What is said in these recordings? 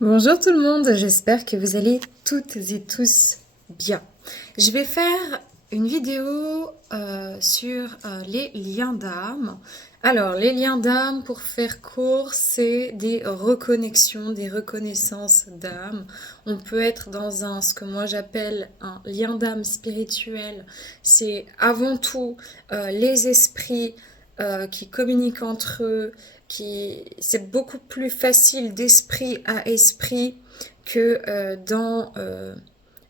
Bonjour tout le monde, j'espère que vous allez toutes et tous bien. Je vais faire une vidéo sur les liens d'âme. Alors, les liens d'âme, pour faire court, c'est des reconnexions, des reconnaissances d'âme. On peut être dans ce que moi j'appelle un lien d'âme spirituel. C'est avant tout les esprits qui communiquent entre eux, c'est beaucoup plus facile d'esprit à esprit que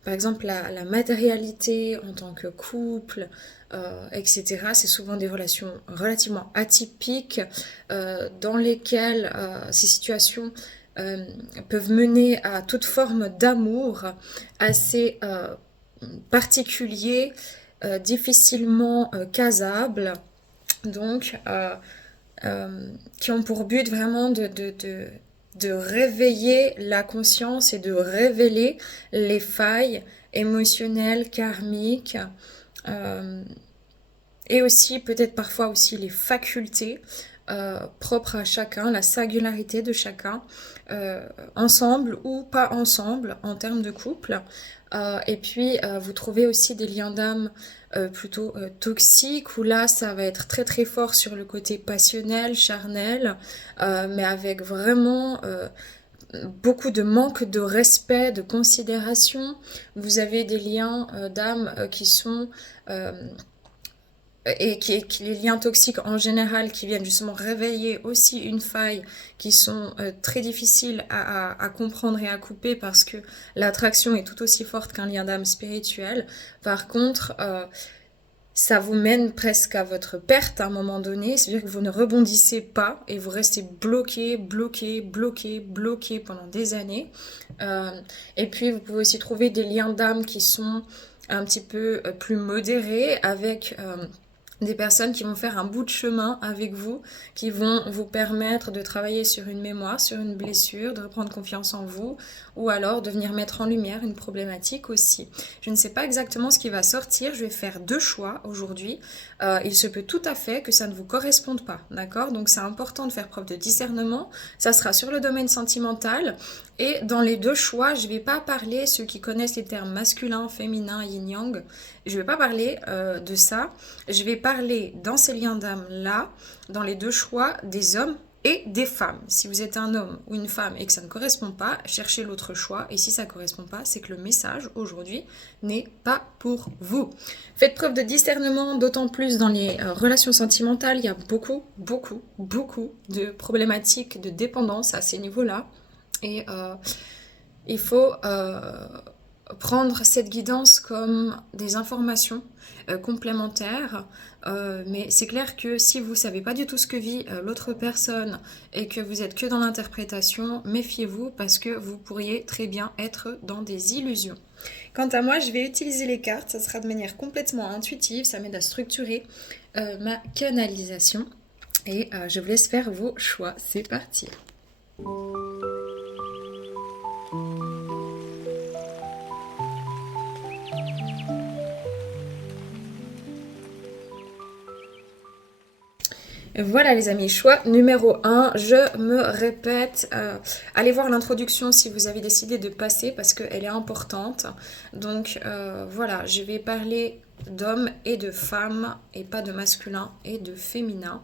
par exemple, la matérialité en tant que couple, etc. C'est souvent des relations relativement atypiques dans lesquelles ces situations peuvent mener à toute forme d'amour assez particulier, difficilement casable. Donc, qui ont pour but vraiment de réveiller la conscience et de révéler les failles émotionnelles, karmiques, et aussi peut-être parfois aussi les facultés propres à chacun, la singularité de chacun, ensemble ou pas ensemble en termes de couple. Et puis vous trouvez aussi des liens d'âme plutôt toxiques, où là ça va être très très fort sur le côté passionnel, charnel, mais avec vraiment beaucoup de manque de respect, de considération. Vous avez des liens d'âme qui sont les liens toxiques en général qui viennent justement réveiller aussi une faille, qui sont très difficiles à comprendre et à couper parce que l'attraction est tout aussi forte qu'un lien d'âme spirituel. Par contre, ça vous mène presque à votre perte à un moment donné, c'est-à-dire que vous ne rebondissez pas et vous restez bloqué, bloqué, bloqué, bloqué pendant des années. Et puis vous pouvez aussi trouver des liens d'âme qui sont un petit peu plus modérés, avec des personnes qui vont faire un bout de chemin avec vous, qui vont vous permettre de travailler sur une mémoire, sur une blessure, de reprendre confiance en vous, ou alors de venir mettre en lumière une problématique aussi. Je ne sais pas exactement ce qui va sortir, je vais faire deux choix aujourd'hui. Il se peut tout à fait que ça ne vous corresponde pas, d'accord? Donc c'est important de faire preuve de discernement. Ça sera sur le domaine sentimental. Et dans les deux choix, je ne vais pas parler, ceux qui connaissent les termes masculin, féminin, yin-yang, je ne vais pas parler de ça. Je vais parler dans ces liens d'âme-là, dans les deux choix, des hommes et des femmes. Si vous êtes un homme ou une femme et que ça ne correspond pas, cherchez l'autre choix. Et si ça ne correspond pas, c'est que le message aujourd'hui n'est pas pour vous. Faites preuve de discernement, d'autant plus dans les relations sentimentales. Il y a beaucoup, beaucoup, beaucoup de problématiques de dépendance à ces niveaux-là. Et il faut prendre cette guidance comme des informations complémentaires. Mais c'est clair que si vous ne savez pas du tout ce que vit l'autre personne et que vous êtes que dans l'interprétation, méfiez-vous parce que vous pourriez très bien être dans des illusions. Quant à moi, je vais utiliser les cartes, ça sera de manière complètement intuitive, ça m'aide à structurer ma canalisation. Et je vous laisse faire vos choix, c'est parti. Voilà les amis, choix numéro 1, je me répète, allez voir l'introduction si vous avez décidé de passer parce qu'elle est importante. Donc voilà, je vais parler d'hommes et de femmes et pas de masculin et de féminin.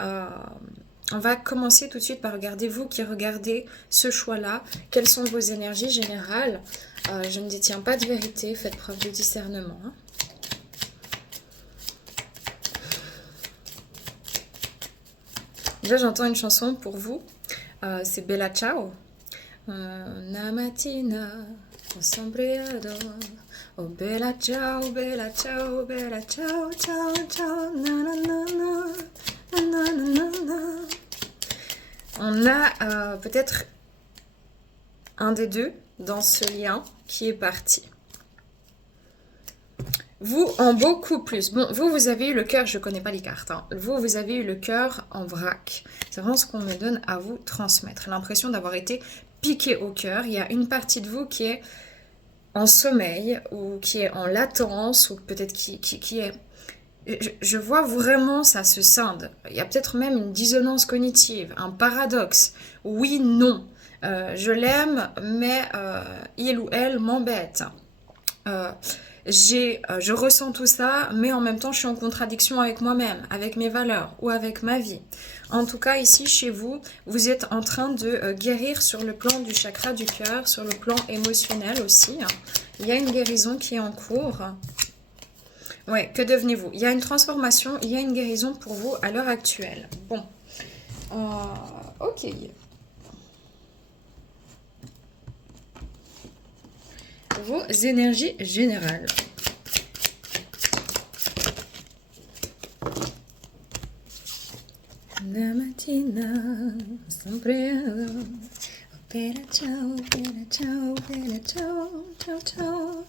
On va commencer tout de suite par regarder, vous qui regardez ce choix-là, quelles sont vos énergies générales. Je ne détiens pas de vérité, faites preuve de discernement. Hein. Déjà, j'entends une chanson pour vous. C'est Bella Ciao. Una mattina ho sombreado. Oh Bella Ciao, Bella Ciao, Bella Ciao, Ciao, Ciao. Na, na, na, na, na, na, na. On a peut-être un des deux dans ce lien qui est parti. Vous, en beaucoup plus. Bon, vous avez eu le cœur, je ne connais pas les cartes. Hein. Vous avez eu le cœur en vrac. C'est vraiment ce qu'on me donne à vous transmettre. L'impression d'avoir été piqué au cœur. Il y a une partie de vous qui est en sommeil ou qui est en latence ou peut-être qui est... Je vois vraiment ça se scinde. Il y a peut-être même une dissonance cognitive, un paradoxe. Oui, non. Je l'aime, mais il ou elle m'embête. Je ressens tout ça, mais en même temps, je suis en contradiction avec moi-même, avec mes valeurs ou avec ma vie. En tout cas, ici, chez vous, vous êtes en train de guérir sur le plan du chakra du cœur, sur le plan émotionnel aussi. Il y a une guérison qui est en cours. Ouais, que devenez-vous? Il y a une transformation, il y a une guérison pour vous à l'heure actuelle. Bon. Ok. Vos énergies générales. La mattina, sempre opera ciao, ciao, ciao, ciao.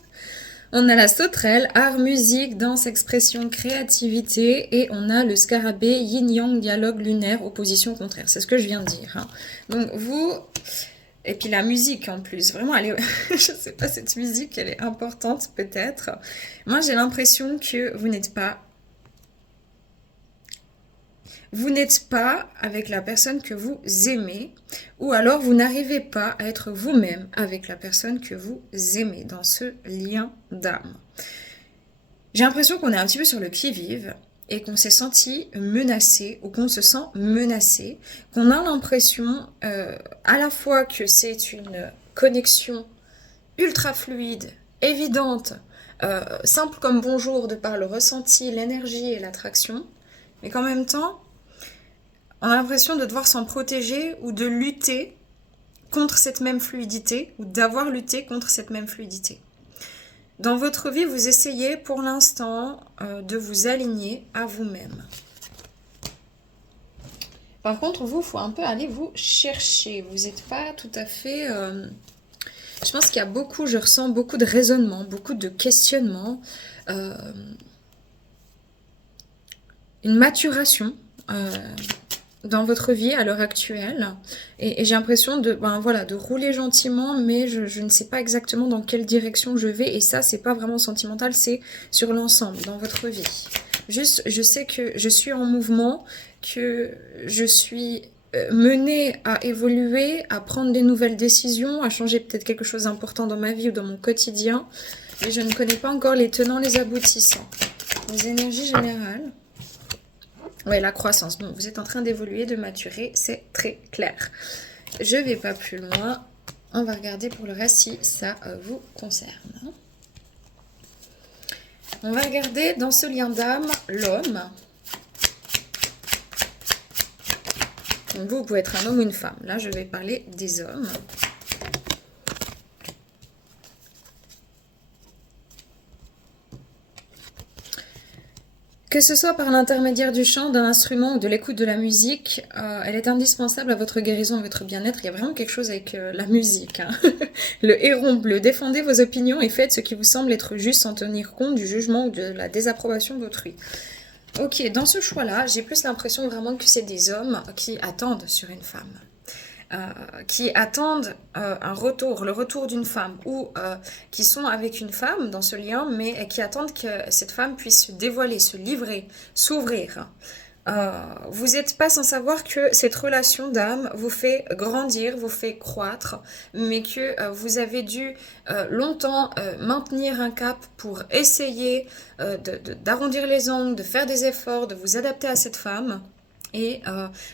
On a la sauterelle, art, musique, danse, expression, créativité, et on a le scarabée, yin-yang, dialogue lunaire, opposition contraire. C'est ce que je viens de dire. Hein. Donc vous, et puis la musique en plus, vraiment, elle est... je sais pas, cette musique, elle est importante peut-être. Moi, j'ai l'impression que vous n'êtes pas avec la personne que vous aimez, ou alors vous n'arrivez pas à être vous-même avec la personne que vous aimez dans ce lien d'âme. J'ai l'impression qu'on est un petit peu sur le qui-vive et qu'on s'est senti menacé ou qu'on se sent menacé, qu'on a l'impression à la fois que c'est une connexion ultra fluide, évidente, simple comme bonjour de par le ressenti, l'énergie et l'attraction, mais qu'en même temps, on a l'impression de devoir s'en protéger ou de lutter contre cette même fluidité ou d'avoir lutté contre cette même fluidité. Dans votre vie, vous essayez pour l'instant de vous aligner à vous-même. Par contre, vous, il faut un peu aller vous chercher. Vous n'êtes pas tout à fait... Je pense qu'il y a beaucoup, je ressens beaucoup de raisonnement, beaucoup de questionnement, une maturation dans votre vie à l'heure actuelle, et j'ai l'impression de, de rouler gentiment, mais je ne sais pas exactement dans quelle direction je vais, et ça c'est pas vraiment sentimental, c'est sur l'ensemble dans votre vie. Juste, je sais que je suis en mouvement, que je suis menée à évoluer, à prendre des nouvelles décisions, à changer peut-être quelque chose d'important dans ma vie ou dans mon quotidien, mais je ne connais pas encore les tenants, les aboutissants. Les énergies générales. Ouais, la croissance. Donc, vous êtes en train d'évoluer, de maturer, c'est très clair. Je vais pas plus loin. On va regarder pour le reste si ça vous concerne. On va regarder dans ce lien d'âme, l'homme. Donc, vous pouvez être un homme ou une femme. Là, je vais parler des hommes. Que ce soit par l'intermédiaire du chant, d'un instrument ou de l'écoute de la musique, elle est indispensable à votre guérison, à votre bien-être. Il y a vraiment quelque chose avec la musique. Hein. Le héron bleu, défendez vos opinions et faites ce qui vous semble être juste sans tenir compte du jugement ou de la désapprobation d'autrui. Ok, dans ce choix-là, j'ai plus l'impression vraiment que c'est des hommes qui attendent sur une femme. Qui attendent un retour, le retour d'une femme, ou qui sont avec une femme dans ce lien, mais qui attendent que cette femme puisse se dévoiler, se livrer, s'ouvrir. Vous n'êtes pas sans savoir que cette relation d'âme vous fait grandir, vous fait croître, mais que vous avez dû longtemps maintenir un cap pour essayer d'arrondir les angles, de faire des efforts, de vous adapter à cette femme. Et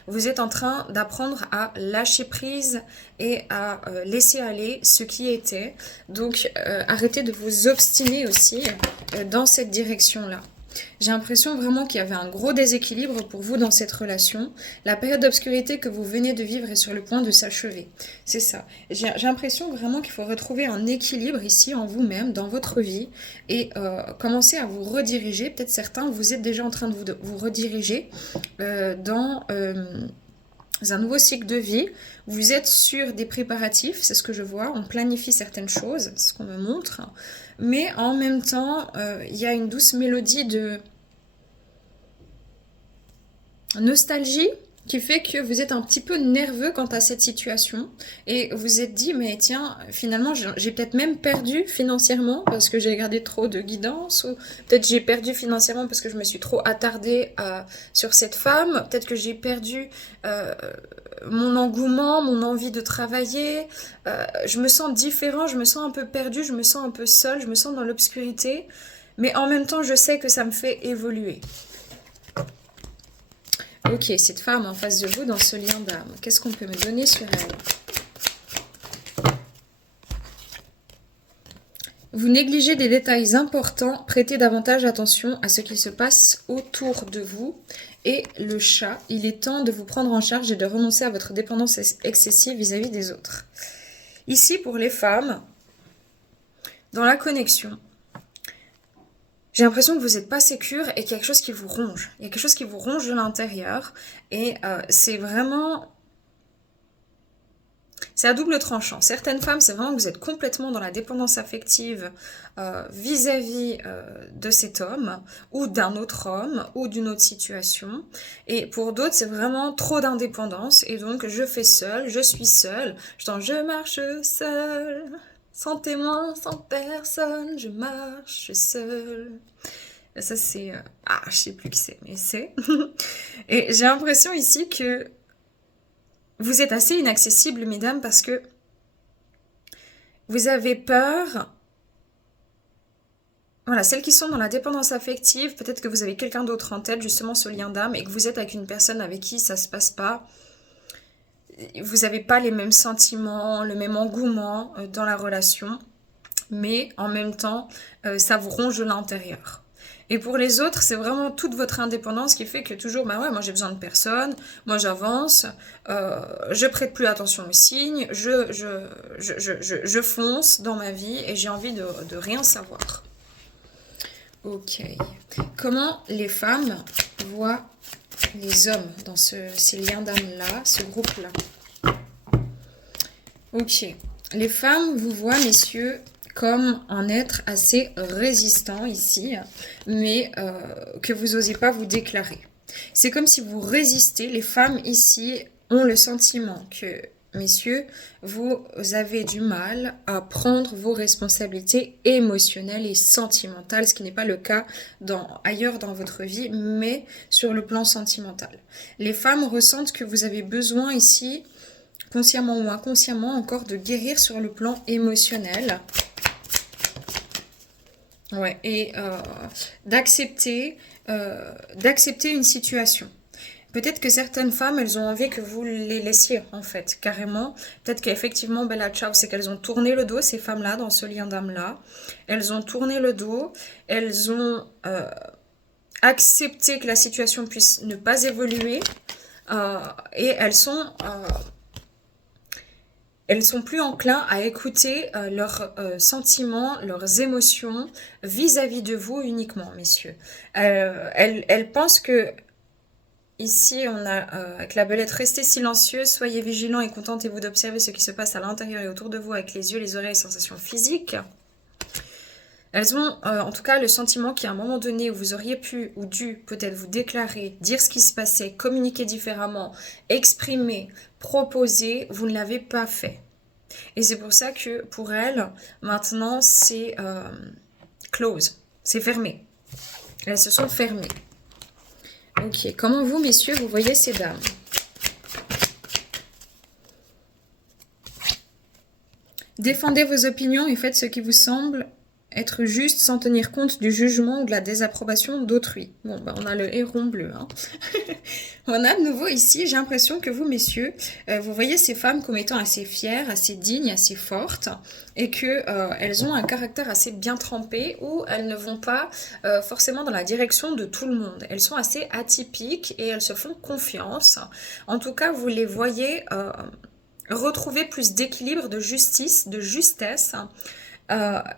vous êtes en train d'apprendre à lâcher prise et à laisser aller ce qui était. Donc arrêtez de vous obstiner aussi dans cette direction-là. J'ai l'impression vraiment qu'il y avait un gros déséquilibre pour vous dans cette relation. La période d'obscurité que vous venez de vivre est sur le point de s'achever. C'est ça. J'ai l'impression vraiment qu'il faut retrouver un équilibre ici en vous-même, dans votre vie, et commencer à vous rediriger. Peut-être certains, vous êtes déjà en train de vous rediriger dans un nouveau cycle de vie. Vous êtes sur des préparatifs, c'est ce que je vois. On planifie certaines choses, c'est ce qu'on me montre. Mais en même temps, il y a une douce mélodie de nostalgie, qui fait que vous êtes un petit peu nerveux quant à cette situation et vous êtes dit mais tiens finalement j'ai peut-être même perdu financièrement parce que j'ai gardé trop de guidance ou peut-être j'ai perdu financièrement parce que je me suis trop attardée sur cette femme, peut-être que j'ai perdu mon engouement, mon envie de travailler, je me sens différent, je me sens un peu perdu, je me sens un peu seule, je me sens dans l'obscurité mais en même temps je sais que ça me fait évoluer. Ok, cette femme en face de vous dans ce lien d'âme, qu'est-ce qu'on peut me donner sur elle? Vous négligez des détails importants, prêtez davantage attention à ce qui se passe autour de vous. Et le chat, il est temps de vous prendre en charge et de renoncer à votre dépendance excessive vis-à-vis des autres. Ici, pour les femmes, dans la connexion, j'ai l'impression que vous n'êtes pas sécure et qu'il y a quelque chose qui vous ronge. Il y a quelque chose qui vous ronge de l'intérieur. Et c'est vraiment... C'est à double tranchant. Certaines femmes, c'est vraiment que vous êtes complètement dans la dépendance affective vis-à-vis de cet homme ou d'un autre homme ou d'une autre situation. Et pour d'autres, c'est vraiment trop d'indépendance. Et donc, je fais seule, je suis seule. Je marche seule. Sans témoin, sans personne, je marche seule. Ça, c'est... je sais plus qui c'est, mais c'est... Et j'ai l'impression ici que vous êtes assez inaccessible, mesdames, parce que vous avez peur... Voilà, celles qui sont dans la dépendance affective, peut-être que vous avez quelqu'un d'autre en tête, justement, ce lien d'âme, et que vous êtes avec une personne avec qui ça se passe pas. Vous n'avez pas les mêmes sentiments, le même engouement dans la relation, mais en même temps, ça vous ronge de l'intérieur. Et pour les autres, c'est vraiment toute votre indépendance qui fait que toujours, bah ouais, moi j'ai besoin de personne, moi j'avance, je prête plus attention aux signes, je fonce dans ma vie et j'ai envie de rien savoir. Ok. Comment les femmes voient les hommes dans ces liens d'âme-là, ce groupe-là? Ok. Les femmes vous voient, messieurs, comme un être assez résistant ici, mais que vous n'osez pas vous déclarer. C'est comme si vous résistez. Les femmes ici ont le sentiment que, messieurs, vous avez du mal à prendre vos responsabilités émotionnelles et sentimentales, ce qui n'est pas le cas ailleurs dans votre vie, mais sur le plan sentimental. Les femmes ressentent que vous avez besoin ici, consciemment ou inconsciemment, encore de guérir sur le plan émotionnel. Ouais, et d'accepter une situation. Peut-être que certaines femmes, elles ont envie que vous les laissiez, en fait, carrément. Peut-être qu'effectivement, Bella Ciao, c'est qu'elles ont tourné le dos, ces femmes-là, dans ce lien d'âme-là. Elles ont tourné le dos, elles ont accepté que la situation puisse ne pas évoluer, et elles sont plus enclins à écouter leurs sentiments, leurs émotions vis-à-vis de vous uniquement, messieurs. Elles pensent que ici, on a avec la belette, restez silencieux, soyez vigilants et contentez-vous d'observer ce qui se passe à l'intérieur et autour de vous avec les yeux, les oreilles et sensations physiques. Elles ont en tout cas le sentiment qu'à un moment donné où vous auriez pu ou dû peut-être vous déclarer, dire ce qui se passait, communiquer différemment, exprimer, proposer, vous ne l'avez pas fait. Et c'est pour ça que pour elles, maintenant c'est close, c'est fermé. Elles se sont fermées. Ok, comment vous, messieurs, vous voyez ces dames? Défendez vos opinions et faites ce qui vous semble être juste sans tenir compte du jugement ou de la désapprobation d'autrui. Bon, bah on a le héron bleu. Hein. On a de nouveau ici, j'ai l'impression que vous, messieurs, vous voyez ces femmes comme étant assez fières, assez dignes, assez fortes, et que elles ont un caractère assez bien trempé, où elles ne vont pas forcément dans la direction de tout le monde. Elles sont assez atypiques et elles se font confiance. En tout cas, vous les voyez retrouver plus d'équilibre, de justice, de justesse,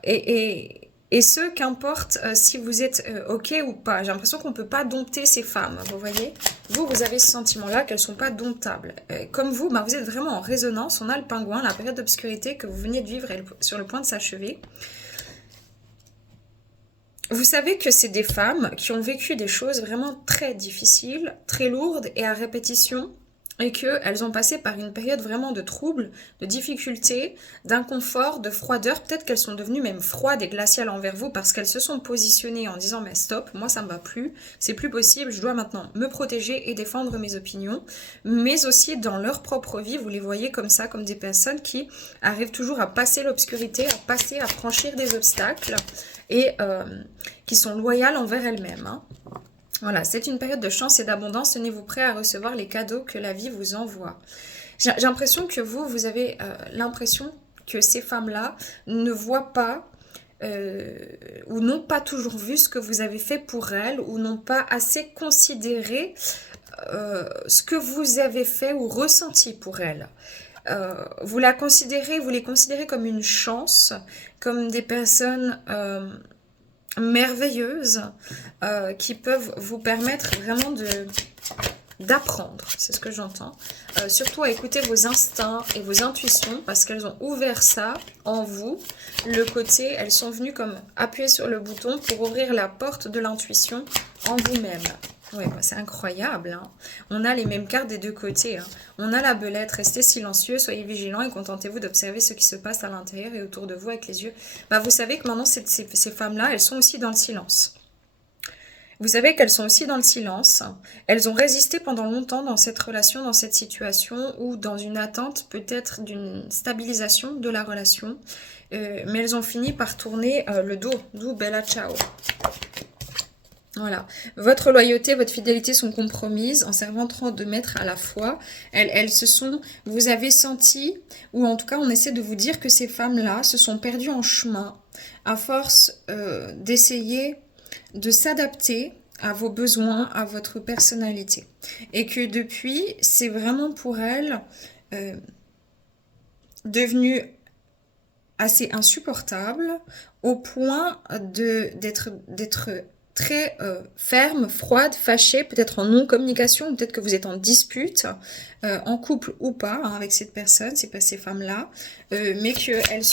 et ce, qu'importe si vous êtes ok ou pas. J'ai l'impression qu'on ne peut pas dompter ces femmes, vous voyez. Vous avez ce sentiment-là qu'elles ne sont pas domptables. Comme vous, bah, vous êtes vraiment en résonance. On a le pingouin, la période d'obscurité que vous venez de vivre est sur le point de s'achever. Vous savez que c'est des femmes qui ont vécu des choses vraiment très difficiles, très lourdes et à répétition, et qu'elles ont passé par une période vraiment de troubles, de difficultés, d'inconfort, de froideur. Peut-être qu'elles sont devenues même froides et glaciales envers vous parce qu'elles se sont positionnées en disant mais stop, moi ça me va plus, c'est plus possible, je dois maintenant me protéger et défendre mes opinions. Mais aussi dans leur propre vie, vous les voyez comme ça, comme des personnes qui arrivent toujours à passer l'obscurité, à franchir des obstacles et qui sont loyales envers elles-mêmes. Hein. Voilà, c'est une période de chance et d'abondance. Tenez-vous prêt à recevoir les cadeaux que la vie vous envoie. J'ai l'impression que vous avez l'impression que ces femmes-là ne voient pas ou n'ont pas toujours vu ce que vous avez fait pour elles ou n'ont pas assez considéré ce que vous avez fait ou ressenti pour elles. Vous les considérez comme une chance, comme des personnes merveilleuses qui peuvent vous permettre vraiment d'apprendre, c'est ce que j'entends. Surtout à écouter vos instincts et vos intuitions parce qu'elles ont ouvert ça en vous. Le côté, elles sont venues comme appuyer sur le bouton pour ouvrir la porte de l'intuition en vous-même. Ouais, bah c'est incroyable. Hein. On a les mêmes cartes des deux côtés. Hein. On a la belette, restez silencieux, soyez vigilants et contentez-vous d'observer ce qui se passe à l'intérieur et autour de vous avec les yeux. Bah, vous savez que maintenant, ces femmes-là, elles sont aussi dans le silence. Vous savez qu'elles sont aussi dans le silence. Elles ont résisté pendant longtemps dans cette relation, dans cette situation ou dans une attente peut-être d'une stabilisation de la relation. Mais elles ont fini par tourner le dos. D'où Bella Ciao. Voilà. Votre loyauté, votre fidélité sont compromises en servant de maître à la fois. Elles se sont, vous avez senti, ou en tout cas on essaie de vous dire que ces femmes-là se sont perdues en chemin à force d'essayer de s'adapter à vos besoins, à votre personnalité. Et que depuis, c'est vraiment pour elles devenu assez insupportable au point d'être très ferme, froide, fâchée, peut-être en non-communication, peut-être que vous êtes en dispute, en couple ou pas, hein, avec cette personne, c'est pas ces femmes-là, mais qu'elles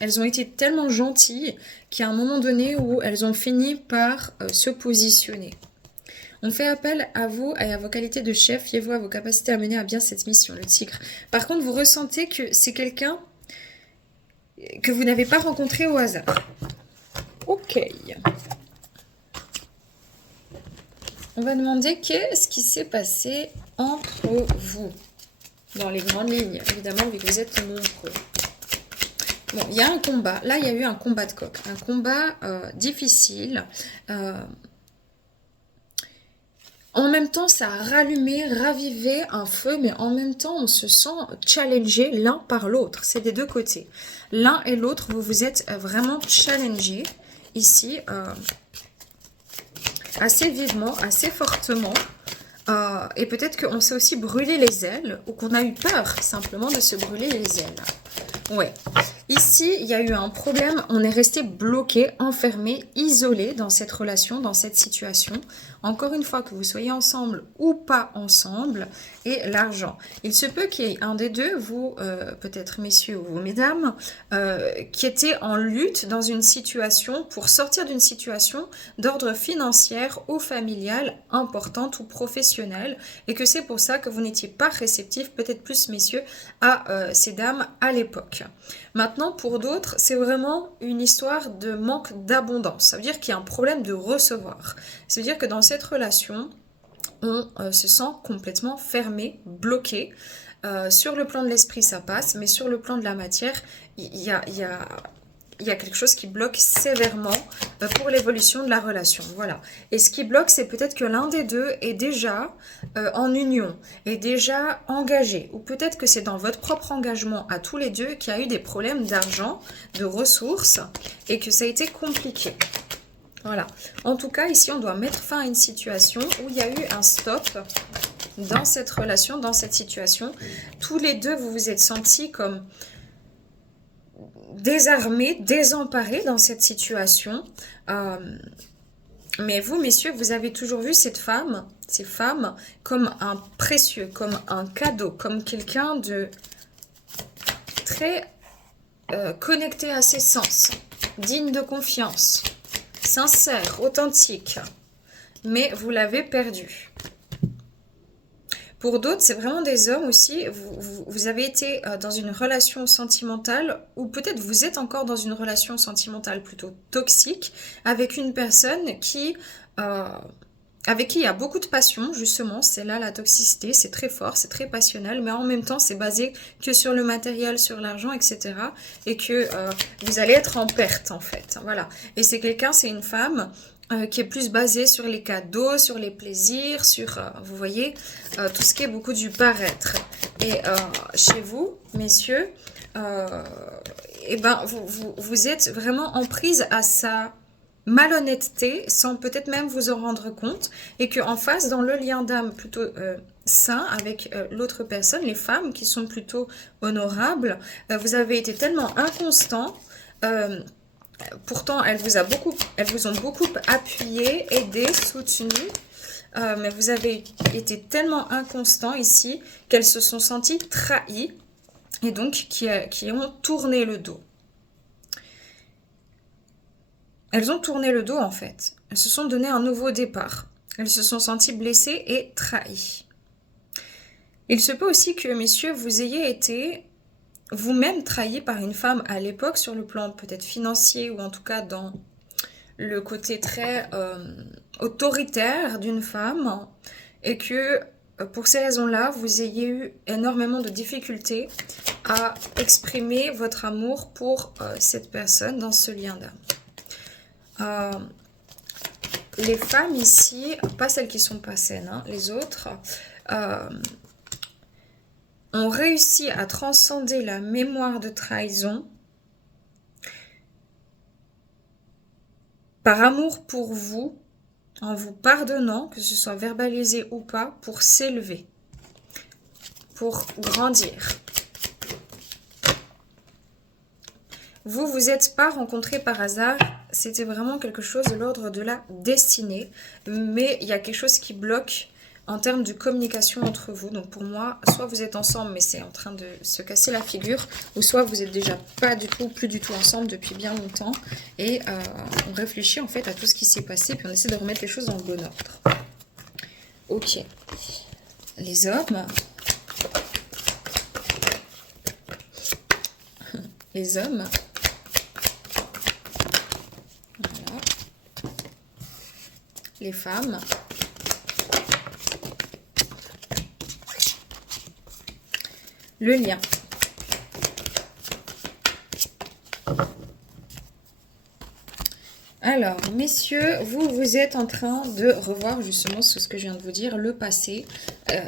elles ont été tellement gentilles qu'il y a un moment donné où elles ont fini par se positionner. On fait appel à vous et à vos qualités de chef, fiez-vous à vos capacités à mener à bien cette mission, le tigre. Par contre, vous ressentez que c'est quelqu'un que vous n'avez pas rencontré au hasard. Ok. On va demander qu'est-ce qui s'est passé entre vous. Dans les grandes lignes, évidemment, vu que vous êtes nombreux. Bon, il y a un combat. Là, il y a eu un combat de coq. Un combat difficile. En même temps, ça a rallumé, ravivé un feu, mais en même temps, on se sent challengé l'un par l'autre. C'est des deux côtés. L'un et l'autre, vous vous êtes vraiment challengés ici, assez vivement, assez fortement. Et peut-être qu'on s'est aussi brûlé les ailes, ou qu'on a eu peur simplement de se brûler les ailes. Ouais. Ici, il y a eu un problème. On est resté bloqué, enfermé, isolé dans cette relation, dans cette situation. Encore une fois, que vous soyez ensemble ou pas ensemble, et l'argent. Il se peut qu'il y ait un des deux, vous, peut-être messieurs ou vous, mesdames, qui était en lutte dans une situation pour sortir d'une situation d'ordre financier ou familial importante ou professionnelle, et que c'est pour ça que vous n'étiez pas réceptif, peut-être plus messieurs, à ces dames à l'époque. Maintenant, pour d'autres, c'est vraiment une histoire de manque d'abondance. Ça veut dire qu'il y a un problème de recevoir. Ça veut dire que dans cette relation, on se sent complètement fermé, bloqué. Sur le plan de l'esprit, ça passe, mais sur le plan de la matière, il y a quelque chose qui bloque sévèrement pour l'évolution de la relation. Voilà. Et ce qui bloque, c'est peut-être que l'un des deux est déjà en union, est déjà engagé. Ou peut-être que c'est dans votre propre engagement à tous les deux qu'il y a eu des problèmes d'argent, de ressources, et que ça a été compliqué. Voilà. En tout cas, ici, on doit mettre fin à une situation où il y a eu un stop dans cette relation, dans cette situation. Tous les deux, vous vous êtes sentis comme désarmés, désemparés dans cette situation. Mais vous, messieurs, vous avez toujours vu ces femmes comme un précieux, comme un cadeau, comme quelqu'un de très connecté à ses sens. digne de confiance, sincère, authentique, mais vous l'avez perdu. Pour d'autres, c'est vraiment des hommes aussi, vous avez été dans une relation sentimentale, ou peut-être vous êtes encore dans une relation sentimentale plutôt toxique, avec une personne qui, avec qui il y a beaucoup de passion, justement, c'est là la toxicité, c'est très fort, c'est très passionnel, mais en même temps, c'est basé que sur le matériel, sur l'argent, etc. Et que vous allez être en perte, en fait. Voilà. Et c'est quelqu'un, c'est une femme qui est plus basée sur les cadeaux, sur les plaisirs, sur, vous voyez, tout ce qui est beaucoup du paraître. Et chez vous, messieurs, eh ben, vous êtes vraiment en prise à ça malhonnêteté sans peut-être même vous en rendre compte et qu'en face dans le lien d'âme plutôt sain avec l'autre personne, les femmes qui sont plutôt honorables, vous avez été tellement inconstant, pourtant elles vous ont beaucoup appuyé, aidé, soutenu, mais vous avez été tellement inconstant ici qu'elles se sont senties trahies et donc qui ont tourné le dos. Elles ont tourné le dos en fait. Elles se sont donné un nouveau départ. Elles se sont senties blessées et trahies. Il se peut aussi que, messieurs, vous ayez été vous-même trahis par une femme à l'époque sur le plan peut-être financier ou en tout cas dans le côté très autoritaire d'une femme et que pour ces raisons-là, vous ayez eu énormément de difficultés à exprimer votre amour pour cette personne dans ce lien d'âme. Les femmes ici, pas celles qui sont pas saines, hein, les autres, ont réussi à transcender la mémoire de trahison par amour pour vous, en vous pardonnant, que ce soit verbalisé ou pas, pour s'élever, pour grandir. Vous vous êtes pas rencontrés par hasard, c'était vraiment quelque chose de l'ordre de la destinée, mais il y a quelque chose qui bloque en termes de communication entre vous. Donc pour moi, soit vous êtes ensemble, mais c'est en train de se casser la figure, ou soit vous êtes déjà plus du tout ensemble depuis bien longtemps, et on réfléchit en fait à tout ce qui s'est passé, puis on essaie de remettre les choses dans le bon ordre. Ok. Les hommes... Les hommes... Voilà. Les femmes... Le lien. Alors, messieurs, vous êtes en train de revoir justement ce que je viens de vous dire, le passé.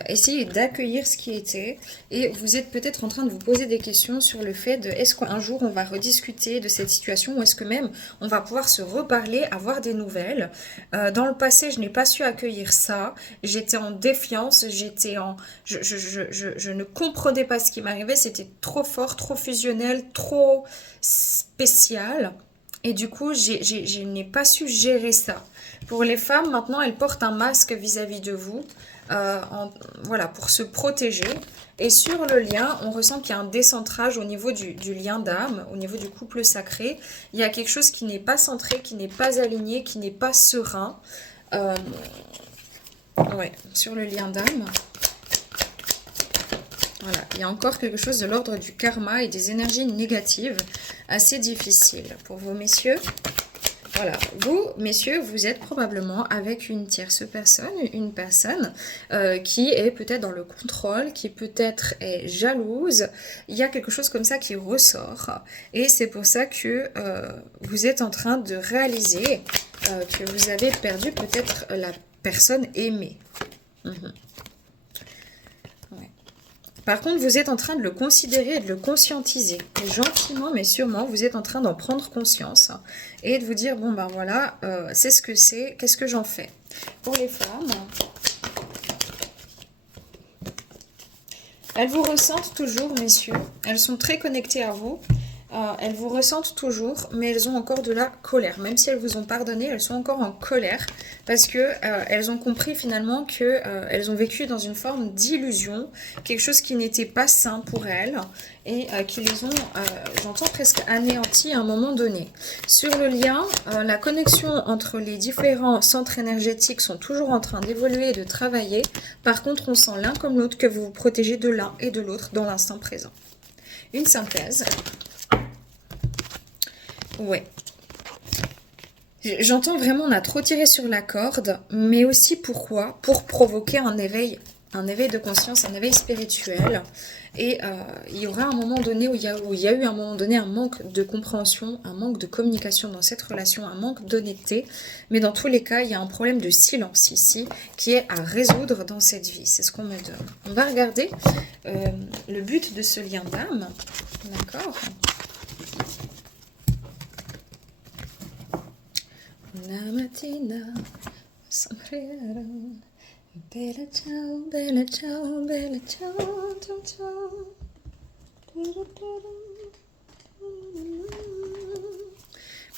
Essayez d'accueillir ce qui était. Et vous êtes peut-être en train de vous poser des questions sur le fait de est-ce qu'un jour on va rediscuter de cette situation ou est-ce que même on va pouvoir se reparler, avoir des nouvelles. Dans le passé, je n'ai pas su accueillir ça. J'étais en défiance, je ne comprenais pas ce qui m'arrivait. C'était trop fort, trop fusionnel, trop spécial. Et du coup, je n'ai pas su gérer ça. Pour les femmes, maintenant, elles portent un masque vis-à-vis de vous, voilà, pour se protéger. Et sur le lien, on ressent qu'il y a un décentrage au niveau du lien d'âme, au niveau du couple sacré. Il y a quelque chose qui n'est pas centré, qui n'est pas aligné, qui n'est pas serein. Ouais, sur le lien d'âme. Voilà, il y a encore quelque chose de l'ordre du karma et des énergies négatives assez difficiles pour vous, messieurs. Voilà, vous, messieurs, vous êtes probablement avec une tierce personne, une personne qui est peut-être dans le contrôle, qui peut-être est jalouse. Il y a quelque chose comme ça qui ressort. Et c'est pour ça que vous êtes en train de réaliser que vous avez perdu peut-être la personne aimée. Par contre, vous êtes en train de le considérer et de le conscientiser. Et gentiment, mais sûrement, vous êtes en train d'en prendre conscience. Et de vous dire, bon ben voilà, c'est ce que c'est, qu'est-ce que j'en fais? Pour les femmes, elles vous ressentent toujours, messieurs. Elles sont très connectées à vous. elles vous ressentent toujours, mais elles ont encore de la colère. Même si elles vous ont pardonné, elles sont encore en colère parce que elles ont compris finalement que elles ont vécu dans une forme d'illusion, quelque chose qui n'était pas sain pour elles et qui les ont, j'entends presque anéantis à un moment donné. Sur le lien, la connexion entre les différents centres énergétiques sont toujours en train d'évoluer et de travailler. Par contre, on sent l'un comme l'autre que vous vous protégez de l'un et de l'autre dans l'instant présent. Une synthèse. Ouais. J'entends vraiment, on a trop tiré sur la corde, mais aussi pourquoi? Pour provoquer un éveil de conscience, un éveil spirituel. Et il y aura un moment donné où il y a eu un moment donné un manque de compréhension, un manque de communication dans cette relation, un manque d'honnêteté. Mais dans tous les cas, il y a un problème de silence ici qui est à résoudre dans cette vie. C'est ce qu'on me donne. On va regarder le but de ce lien d'âme. D'accord ? Una mattina sombrero, bella ciao, bella ciao, bella ciao, ciao, ciao.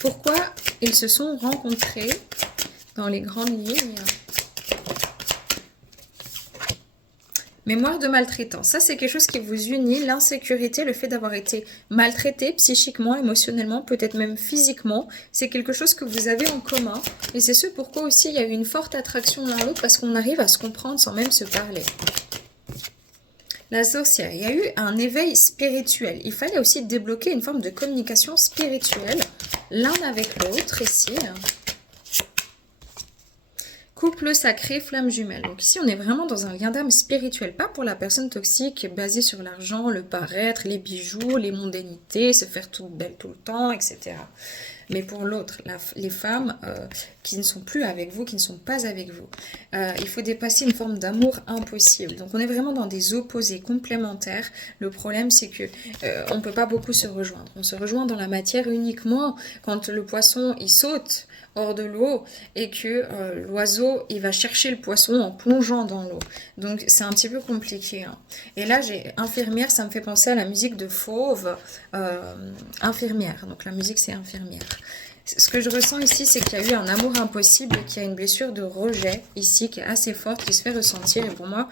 Pourquoi ils se sont rencontrés dans les grandes lignes? Mémoire de maltraitance, ça c'est quelque chose qui vous unit, l'insécurité, le fait d'avoir été maltraité psychiquement, émotionnellement, peut-être même physiquement, c'est quelque chose que vous avez en commun. Et c'est ce pourquoi aussi il y a eu une forte attraction l'un à l'autre, parce qu'on arrive à se comprendre sans même se parler. La sorcière, il y a eu un éveil spirituel. Il fallait aussi débloquer une forme de communication spirituelle, l'un avec l'autre ici. Couple sacré, flamme jumelle. Donc ici, on est vraiment dans un lien d'âme spirituel. Pas pour la personne toxique basée sur l'argent, le paraître, les bijoux, les mondanités, se faire toute belle tout le temps, etc. Mais pour l'autre, les femmes qui ne sont plus avec vous, qui ne sont pas avec vous. Il faut dépasser une forme d'amour impossible. Donc on est vraiment dans des opposés complémentaires. Le problème, c'est que on ne peut pas beaucoup se rejoindre. On se rejoint dans la matière uniquement quand le poisson, il saute hors de l'eau et que l'oiseau, il va chercher le poisson en plongeant dans l'eau. Donc c'est un petit peu compliqué. Hein. Et là, j'ai infirmière, ça me fait penser à la musique de Fauve, infirmière. Donc la musique, c'est infirmière. Ce que je ressens ici, c'est qu'il y a eu un amour impossible, qu'il y a une blessure de rejet ici qui est assez forte, qui se fait ressentir. Et pour moi,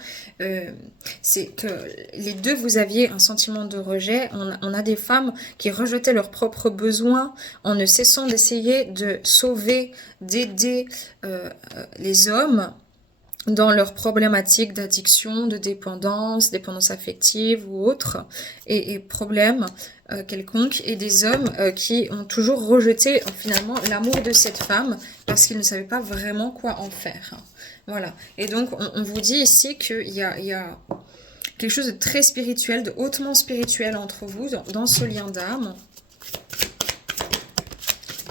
c'est que les deux, vous aviez un sentiment de rejet. On a des femmes qui rejetaient leurs propres besoins en ne cessant d'essayer de sauver, d'aider les hommes dans leurs problématiques d'addiction, de dépendance, dépendance affective ou autre, et problèmes quelconques, et des hommes qui ont toujours rejeté finalement l'amour de cette femme parce qu'ils ne savaient pas vraiment quoi en faire. Voilà. Et donc on vous dit ici qu'il y a quelque chose de très spirituel, de hautement spirituel entre vous dans ce lien d'âme.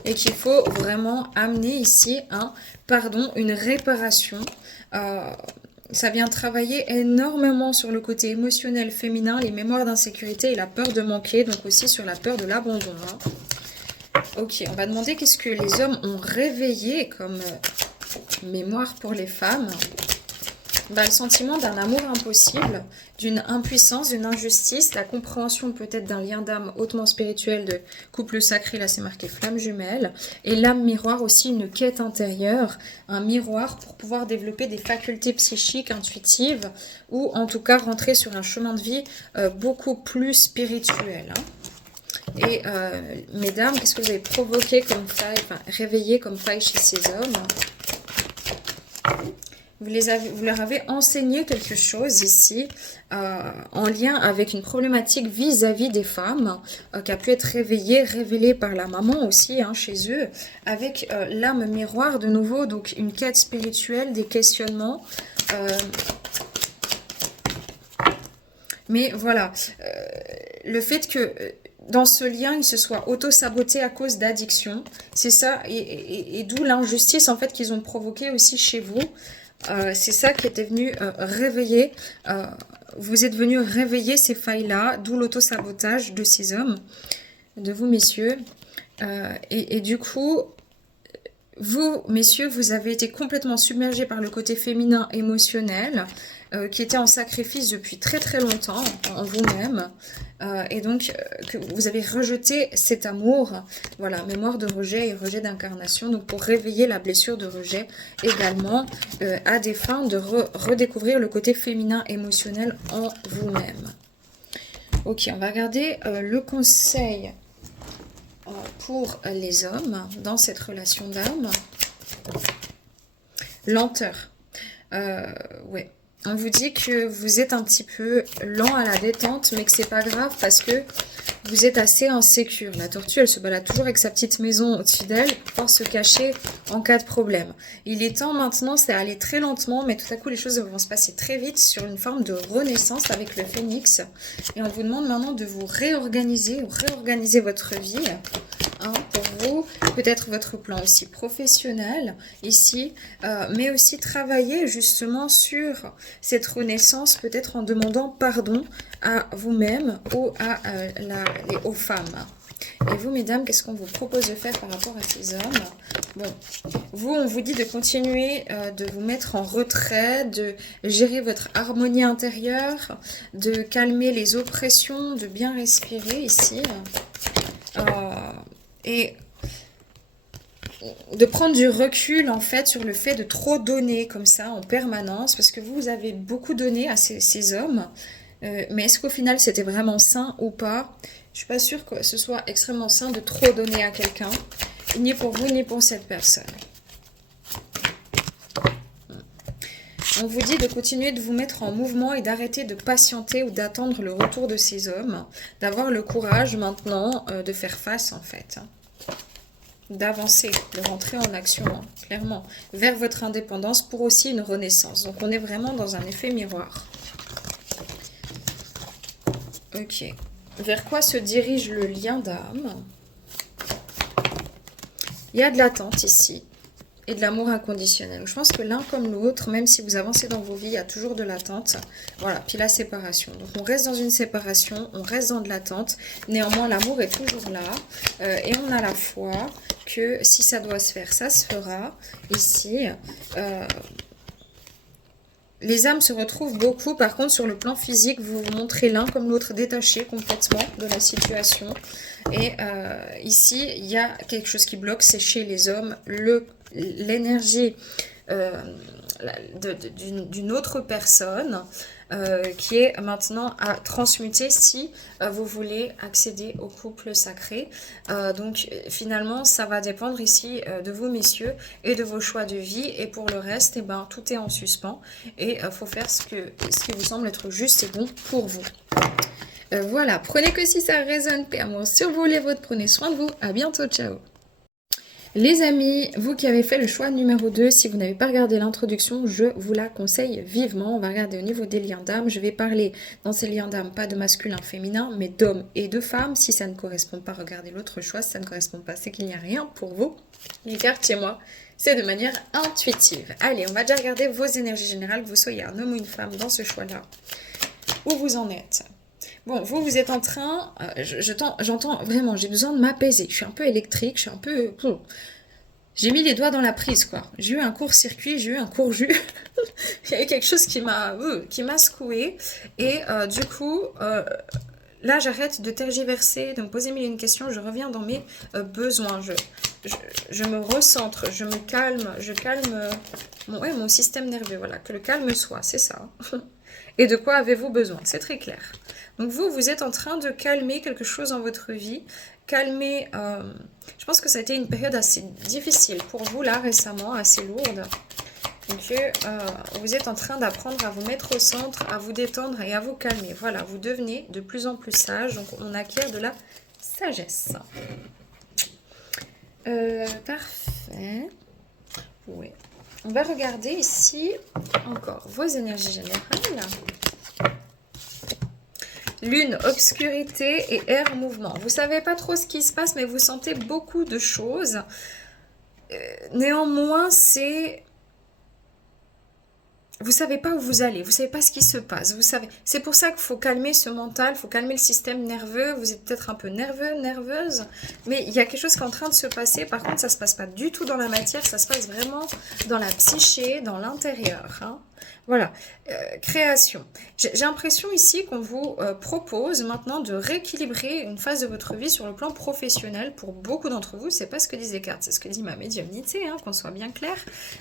Et qu'il faut vraiment amener ici un pardon, une réparation. Ça vient travailler énormément sur le côté émotionnel féminin, les mémoires d'insécurité et la peur de manquer, donc aussi sur la peur de l'abandon. Hein. Ok, on va demander qu'est-ce que les hommes ont réveillé comme mémoire pour les femmes. Le sentiment d'un amour impossible, d'une impuissance, d'une injustice, la compréhension peut-être d'un lien d'âme hautement spirituel de couple sacré, là c'est marqué flamme jumelle, et l'âme miroir aussi, une quête intérieure, un miroir pour pouvoir développer des facultés psychiques, intuitives, ou en tout cas rentrer sur un chemin de vie beaucoup plus spirituel. Hein. Et mesdames, qu'est-ce que vous avez provoqué comme faille, enfin réveillé comme faille chez ces hommes ? Vous leur avez enseigné quelque chose ici en lien avec une problématique vis-à-vis des femmes qui a pu être révélée par la maman aussi hein, chez eux, avec l'âme miroir de nouveau, donc une quête spirituelle, des questionnements. Mais voilà, le fait que dans ce lien, il se soit auto-saboté à cause d'addiction, c'est ça, et d'où l'injustice en fait qu'ils ont provoqué aussi chez vous. C'est ça qui était venu réveiller, vous êtes venu réveiller ces failles-là, d'où l'auto-sabotage de ces hommes, de vous messieurs. Et du coup, vous messieurs, vous avez été complètement submergés par le côté féminin émotionnel. qui était en sacrifice depuis très très longtemps en vous-même. Et donc, que vous avez rejeté cet amour. Voilà, mémoire de rejet et rejet d'incarnation. Donc, pour réveiller la blessure de rejet également, à des fins de redécouvrir le côté féminin émotionnel en vous-même. Ok, on va regarder le conseil pour les hommes dans cette relation d'âme. Lenteur. Ouais. On vous dit que vous êtes un petit peu lent à la détente, mais que c'est pas grave parce que vous êtes assez insécure. La tortue, elle se balade toujours avec sa petite maison au-dessus d'elle pour pouvoir se cacher en cas de problème. Il est temps maintenant, c'est aller très lentement, mais tout à coup, les choses vont se passer très vite sur une forme de renaissance avec le phénix. Et on vous demande maintenant de vous réorganiser votre vie. Hein, pour vous, peut-être votre plan aussi professionnel ici, mais aussi travailler justement sur cette renaissance, peut-être en demandant pardon à vous-même ou aux femmes. Et vous, mesdames, qu'est-ce qu'on vous propose de faire par rapport à ces hommes? Bon, vous, on vous dit de continuer de vous mettre en retrait, de gérer votre harmonie intérieure, de calmer les oppressions, de bien respirer ici. Et de prendre du recul en fait sur le fait de trop donner comme ça en permanence, parce que vous avez beaucoup donné à ces hommes, mais est-ce qu'au final c'était vraiment sain ou pas? Je suis pas sûre que ce soit extrêmement sain de trop donner à quelqu'un, ni pour vous ni pour cette personne. On vous dit de continuer de vous mettre en mouvement et d'arrêter de patienter ou d'attendre le retour de ces hommes, d'avoir le courage maintenant de faire face en fait, d'avancer, de rentrer en action, clairement, vers votre indépendance pour aussi une renaissance. Donc on est vraiment dans un effet miroir. Ok. Vers quoi se dirige le lien d'âme? Il y a de l'attente ici. Et de l'amour inconditionnel. Je pense que l'un comme l'autre, même si vous avancez dans vos vies, il y a toujours de l'attente. Voilà, puis la séparation. Donc on reste dans une séparation, on reste dans de l'attente. Néanmoins, l'amour est toujours là. Et on a la foi que si ça doit se faire, ça se fera. Ici, les âmes se retrouvent beaucoup. Par contre, sur le plan physique, vous vous montrez l'un comme l'autre détaché complètement de la situation. Et ici, il y a quelque chose qui bloque, c'est chez les hommes, l'énergie d'une autre personne qui est maintenant à transmuter si vous voulez accéder au couple sacré. Donc finalement, ça va dépendre ici de vous, messieurs, et de vos choix de vie. Et pour le reste, eh ben, tout est en suspens. Et il faut faire ce qui vous semble être juste et bon pour vous. Voilà, prenez que si ça résonne, paix, amour sur vous, les vôtres, prenez soin de vous, à bientôt, ciao. Les amis, vous qui avez fait le choix numéro 2, si vous n'avez pas regardé l'introduction, je vous la conseille vivement. On va regarder au niveau des liens d'âme. Je vais parler dans ces liens d'âme, pas de masculin, féminin, mais d'hommes et de femmes. Si ça ne correspond pas, regardez l'autre choix. Si ça ne correspond pas, c'est qu'il n'y a rien pour vous. Les cartes chez moi, c'est de manière intuitive. Allez, on va déjà regarder vos énergies générales, que vous soyez un homme ou une femme dans ce choix-là. Où vous en êtes? Bon, vous êtes en train, j'entends vraiment, j'ai besoin de m'apaiser. Je suis un peu électrique, je suis un peu... J'ai mis les doigts dans la prise, quoi. J'ai eu un court-circuit, j'ai eu un court-jus. Il y a eu quelque chose qui m'a secoué. Et du coup, là, j'arrête de tergiverser, de me poser mille et une questions. Je reviens dans mes besoins. Je me recentre, je me calme. Je calme mon système nerveux. Voilà, que le calme soit, c'est ça. Et de quoi avez-vous besoin? C'est très clair. Donc vous êtes en train de calmer quelque chose dans votre vie. Calmer, je pense que ça a été une période assez difficile pour vous là récemment, assez lourde. Donc vous êtes en train d'apprendre à vous mettre au centre, à vous détendre et à vous calmer. Voilà, vous devenez de plus en plus sage, donc on acquiert de la sagesse. Parfait. Oui. On va regarder ici encore vos énergies générales. Lune, obscurité et air, mouvement. Vous ne savez pas trop ce qui se passe, mais vous sentez beaucoup de choses. Néanmoins, c'est... Vous ne savez pas où vous allez, vous ne savez pas ce qui se passe. C'est pour ça qu'il faut calmer ce mental, il faut calmer le système nerveux. Vous êtes peut-être un peu nerveux, nerveuse, mais il y a quelque chose qui est en train de se passer. Par contre, ça ne se passe pas du tout dans la matière, ça se passe vraiment dans la psyché, dans l'intérieur. Hein. Voilà, création. J'ai l'impression ici qu'on vous propose maintenant de rééquilibrer une phase de votre vie sur le plan professionnel. Pour beaucoup d'entre vous, c'est pas ce que disent les cartes, c'est ce que dit ma médiumnité, hein, qu'on soit bien clair.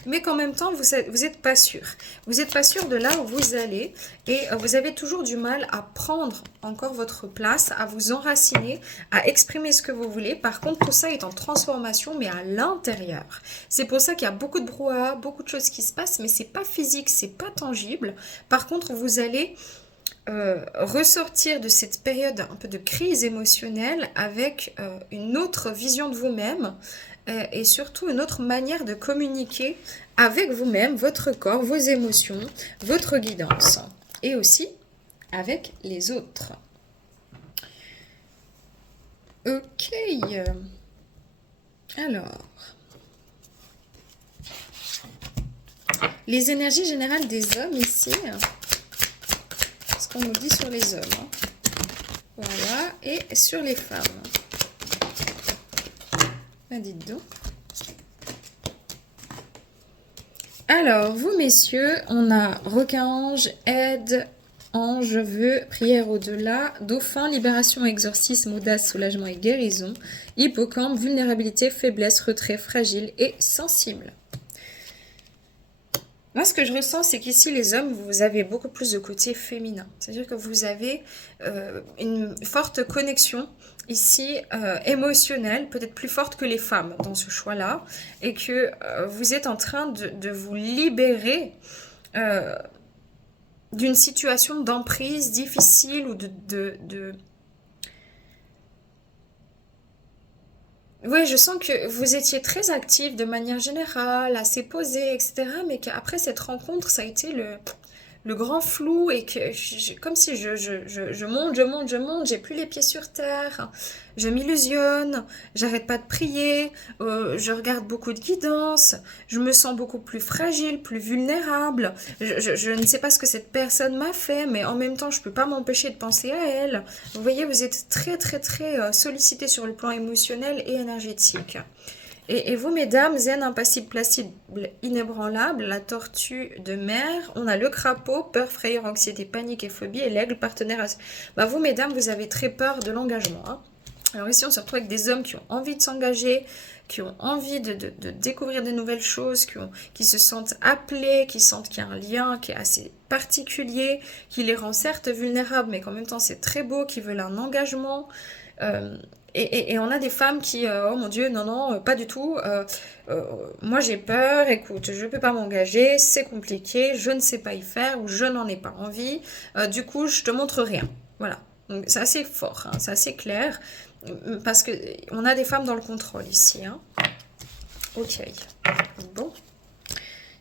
Mais qu'en même temps, vous êtes pas sûr. Vous n'êtes pas sûr de là où vous allez et vous avez toujours du mal à prendre encore votre place, à vous enraciner, à exprimer ce que vous voulez. Par contre, tout ça est en transformation, mais à l'intérieur. C'est pour ça qu'il y a beaucoup de brouhaha, beaucoup de choses qui se passent, mais c'est pas physique, c'est pas tangible. Par contre, vous allez ressortir de cette période un peu de crise émotionnelle avec une autre vision de vous-même et surtout une autre manière de communiquer avec vous-même, votre corps, vos émotions, votre guidance et aussi avec les autres. Ok. Alors, les énergies générales des hommes ici, ce qu'on nous dit sur les hommes. Hein. Voilà, et sur les femmes. Ben, dites donc. Alors, vous messieurs, on a requin-ange, aide, ange, vœu, prière au-delà, dauphin, libération, exorcisme, audace, soulagement et guérison, hippocampe, vulnérabilité, faiblesse, retrait, fragile et sensible. Moi, ce que je ressens, c'est qu'ici, les hommes, vous avez beaucoup plus de côté féminin. C'est-à-dire que vous avez une forte connexion ici émotionnelle, peut-être plus forte que les femmes dans ce choix-là, et que vous êtes en train de vous libérer d'une situation d'emprise difficile ou Oui, je sens que vous étiez très actif de manière générale, assez posé, etc. Mais qu'après cette rencontre, ça a été le grand flou et que comme si je monte, j'ai plus les pieds sur terre, je m'illusionne, j'arrête pas de prier, je regarde beaucoup de guidance, je me sens beaucoup plus fragile, plus vulnérable, je ne sais pas ce que cette personne m'a fait, mais en même temps je peux pas m'empêcher de penser à elle. Vous voyez, vous êtes très très très sollicité sur le plan émotionnel et énergétique. Et vous, mesdames, zen, impassible, placide, inébranlable, la tortue de mer, on a le crapaud, peur, frayeur, anxiété, panique et phobie, et l'aigle, partenaire. Bah, vous, mesdames, vous avez très peur de l'engagement. Hein. Alors ici, on se retrouve avec des hommes qui ont envie de s'engager, qui ont envie de découvrir de nouvelles choses, qui se sentent appelés, qui sentent qu'il y a un lien qui est assez particulier, qui les rend certes vulnérables, mais qu'en même temps, c'est très beau, qui veulent un engagement. Et on a des femmes qui, oh mon Dieu, non, pas du tout. Moi j'ai peur, écoute, je ne peux pas m'engager, c'est compliqué, je ne sais pas y faire ou je n'en ai pas envie. Du coup, je te montre rien. Voilà. Donc c'est assez fort, hein, c'est assez clair. Parce qu'on a des femmes dans le contrôle ici. Hein. Ok. Bon.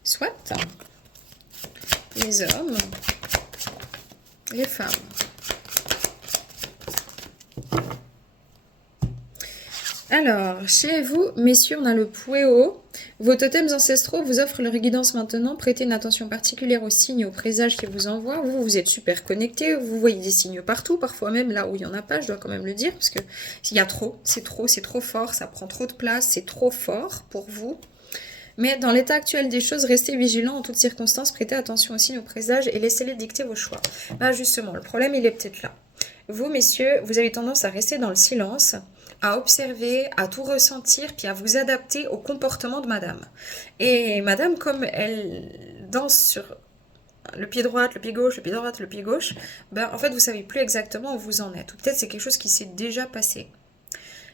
Soit. Les hommes. Les femmes. Alors, chez vous, messieurs, on a le Puéo. Vos totems ancestraux vous offrent leur guidance maintenant. Prêtez une attention particulière aux signes et aux présages qu'ils vous envoient. Vous êtes super connectés. Vous voyez des signes partout, parfois même là où il n'y en a pas, je dois quand même le dire, parce que il y a trop, c'est trop fort, ça prend trop de place, c'est trop fort pour vous. Mais dans l'état actuel des choses, restez vigilants en toutes circonstances, prêtez attention aux signes, aux présages et laissez-les dicter vos choix. Bah justement, le problème, il est peut-être là. Vous, messieurs, vous avez tendance à rester dans le silence, à observer, à tout ressentir, puis à vous adapter au comportement de madame. Et madame, comme elle danse sur le pied droit, le pied gauche, le pied droit, le pied gauche, ben, en fait, vous savez plus exactement où vous en êtes. Ou peut-être c'est quelque chose qui s'est déjà passé.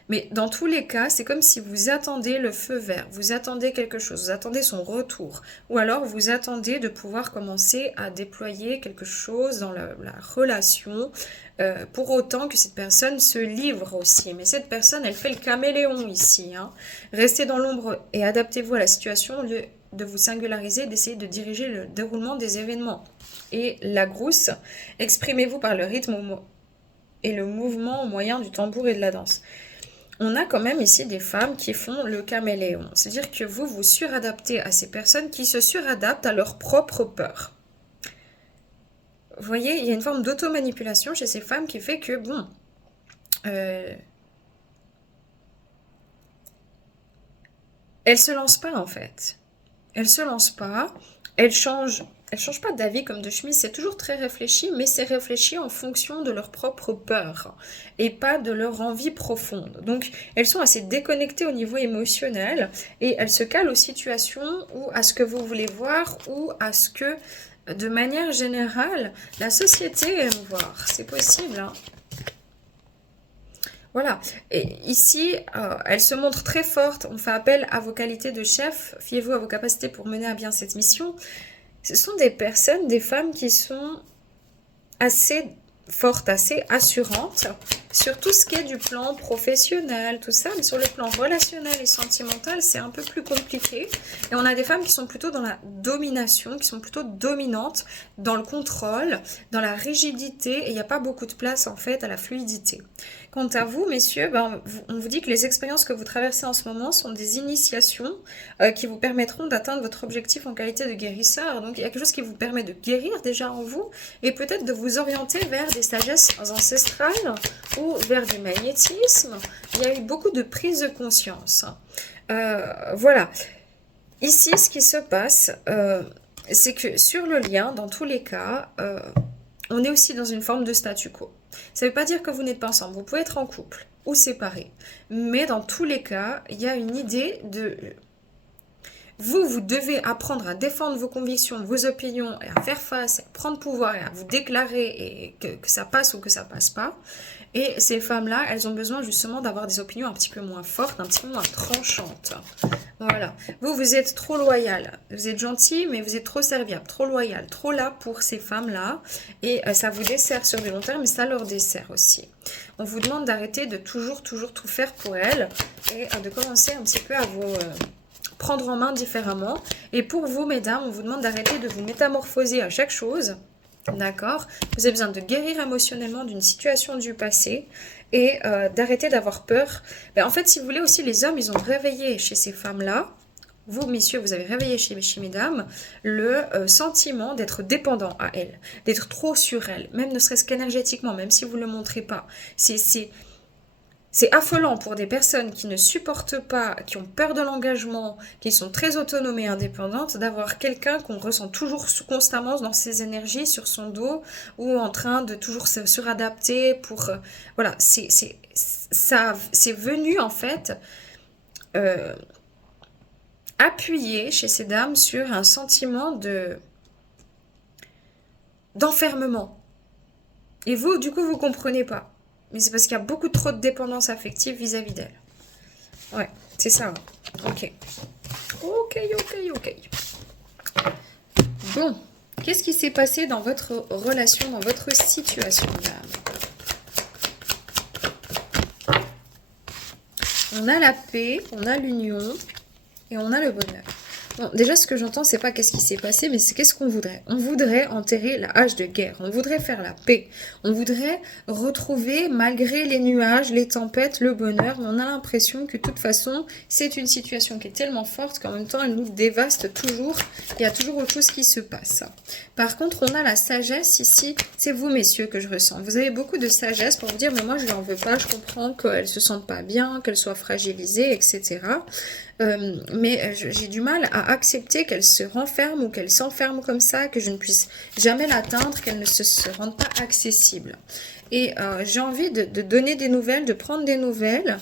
Mais dans tous les cas, c'est comme si vous attendez le feu vert, vous attendez quelque chose, vous attendez son retour. Ou alors vous attendez de pouvoir commencer à déployer quelque chose dans la relation, pour autant que cette personne se livre aussi. Mais cette personne, elle fait le caméléon ici. Hein. Restez dans l'ombre et adaptez-vous à la situation au lieu de vous singulariser, d'essayer de diriger le déroulement des événements. Et la grousse, exprimez-vous par le rythme et le mouvement au moyen du tambour et de la danse. On a quand même ici des femmes qui font le caméléon. C'est-à-dire que vous vous suradaptez à ces personnes qui se suradaptent à leur propre peur. Vous voyez, il y a une forme d'automanipulation chez ces femmes qui fait que, bon, elles se lancent pas en fait. elle se lance pas, elle change pas d'avis comme de chemise, c'est toujours très réfléchi, mais c'est réfléchi en fonction de leur propre peur et pas de leur envie profonde. Donc, elles sont assez déconnectées au niveau émotionnel et elles se calent aux situations ou à ce que vous voulez voir ou à ce que, de manière générale, la société aime voir. C'est possible, hein. Voilà, et ici, elle se montre très forte, on fait appel à vos qualités de chef, fiez-vous à vos capacités pour mener à bien cette mission. Ce sont des personnes, des femmes qui sont assez fortes, assez assurantes sur tout ce qui est du plan professionnel, tout ça, mais sur le plan relationnel et sentimental, c'est un peu plus compliqué. Et on a des femmes qui sont plutôt dans la domination, qui sont plutôt dominantes, dans le contrôle, dans la rigidité, et il n'y a pas beaucoup de place en fait à la fluidité. Quant à vous, messieurs, on vous dit que les expériences que vous traversez en ce moment sont des initiations qui vous permettront d'atteindre votre objectif en qualité de guérisseur. Donc il y a quelque chose qui vous permet de guérir déjà en vous et peut-être de vous orienter vers des sagesses ancestrales ou vers du magnétisme. Il y a eu beaucoup de prise de conscience. Voilà. Ici, ce qui se passe, c'est que sur le lien, dans tous les cas, on est aussi dans une forme de statu quo. Ça ne veut pas dire que vous n'êtes pas ensemble. Vous pouvez être en couple ou séparés. Mais dans tous les cas, il y a une idée de... Vous devez apprendre à défendre vos convictions, vos opinions, et à faire face, à prendre pouvoir, et à vous déclarer, et que ça passe ou que ça passe pas. Et ces femmes-là, elles ont besoin justement d'avoir des opinions un petit peu moins fortes, un petit peu moins tranchantes. Voilà. Vous êtes trop loyal. Vous êtes gentil, mais vous êtes trop serviable, trop loyal, trop là pour ces femmes-là. Et ça vous dessert sur du long terme, mais ça leur dessert aussi. On vous demande d'arrêter de toujours tout faire pour elles et de commencer un petit peu à vous... prendre en main différemment. Et pour vous, mesdames, on vous demande d'arrêter de vous métamorphoser à chaque chose. D'accord? Vous avez besoin de guérir émotionnellement d'une situation du passé et d'arrêter d'avoir peur. En fait, si vous voulez aussi, les hommes, ils ont réveillé chez ces femmes-là, vous, messieurs, vous avez réveillé chez mesdames, le sentiment d'être dépendant à elles, d'être trop sur elles, même ne serait-ce qu'énergétiquement, même si vous ne le montrez pas. C'est affolant pour des personnes qui ne supportent pas, qui ont peur de l'engagement, qui sont très autonomes et indépendantes, d'avoir quelqu'un qu'on ressent toujours constamment dans ses énergies, sur son dos, ou en train de toujours se suradapter pour... voilà, c'est venu en fait appuyer chez ces dames sur un sentiment d'enfermement. Et vous, du coup, vous comprenez pas. Mais c'est parce qu'il y a beaucoup trop de dépendance affective vis-à-vis d'elle. Ouais, c'est ça. Ok. Bon, qu'est-ce qui s'est passé dans votre relation, dans votre situation, dame? On a la paix, on a l'union et on a le bonheur. Bon, déjà, ce que j'entends, c'est pas qu'est-ce qui s'est passé, mais c'est qu'est-ce qu'on voudrait. On voudrait enterrer la hache de guerre. On voudrait faire la paix. On voudrait retrouver, malgré les nuages, les tempêtes, le bonheur. Mais on a l'impression que, de toute façon, c'est une situation qui est tellement forte qu'en même temps, elle nous dévaste toujours. Il y a toujours autre chose qui se passe. Par contre, on a la sagesse ici. C'est vous, messieurs, que je ressens. Vous avez beaucoup de sagesse pour vous dire, mais moi, je lui en veux pas. Je comprends qu'elle se sente pas bien, qu'elle soit fragilisée, etc. Mais j'ai du mal à accepter qu'elle se renferme ou qu'elle s'enferme comme ça, que je ne puisse jamais l'atteindre, qu'elle ne se rende pas accessible. Et j'ai envie de donner des nouvelles, de prendre des nouvelles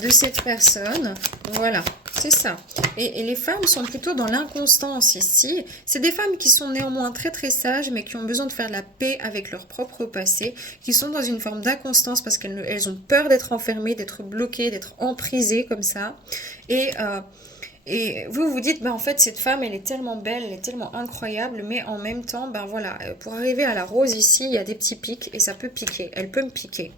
de cette personne. Voilà, c'est ça. Et les femmes sont plutôt dans l'inconstance ici. C'est des femmes qui sont néanmoins très très sages, mais qui ont besoin de faire la paix avec leur propre passé, qui sont dans une forme d'inconstance parce qu'elles ont peur d'être enfermées, d'être bloquées, d'être emprisées comme ça. Et vous vous dites, en fait, cette femme, elle est tellement belle, elle est tellement incroyable, mais en même temps, voilà, pour arriver à la rose ici, il y a des petits pics et ça peut piquer, elle peut me piquer.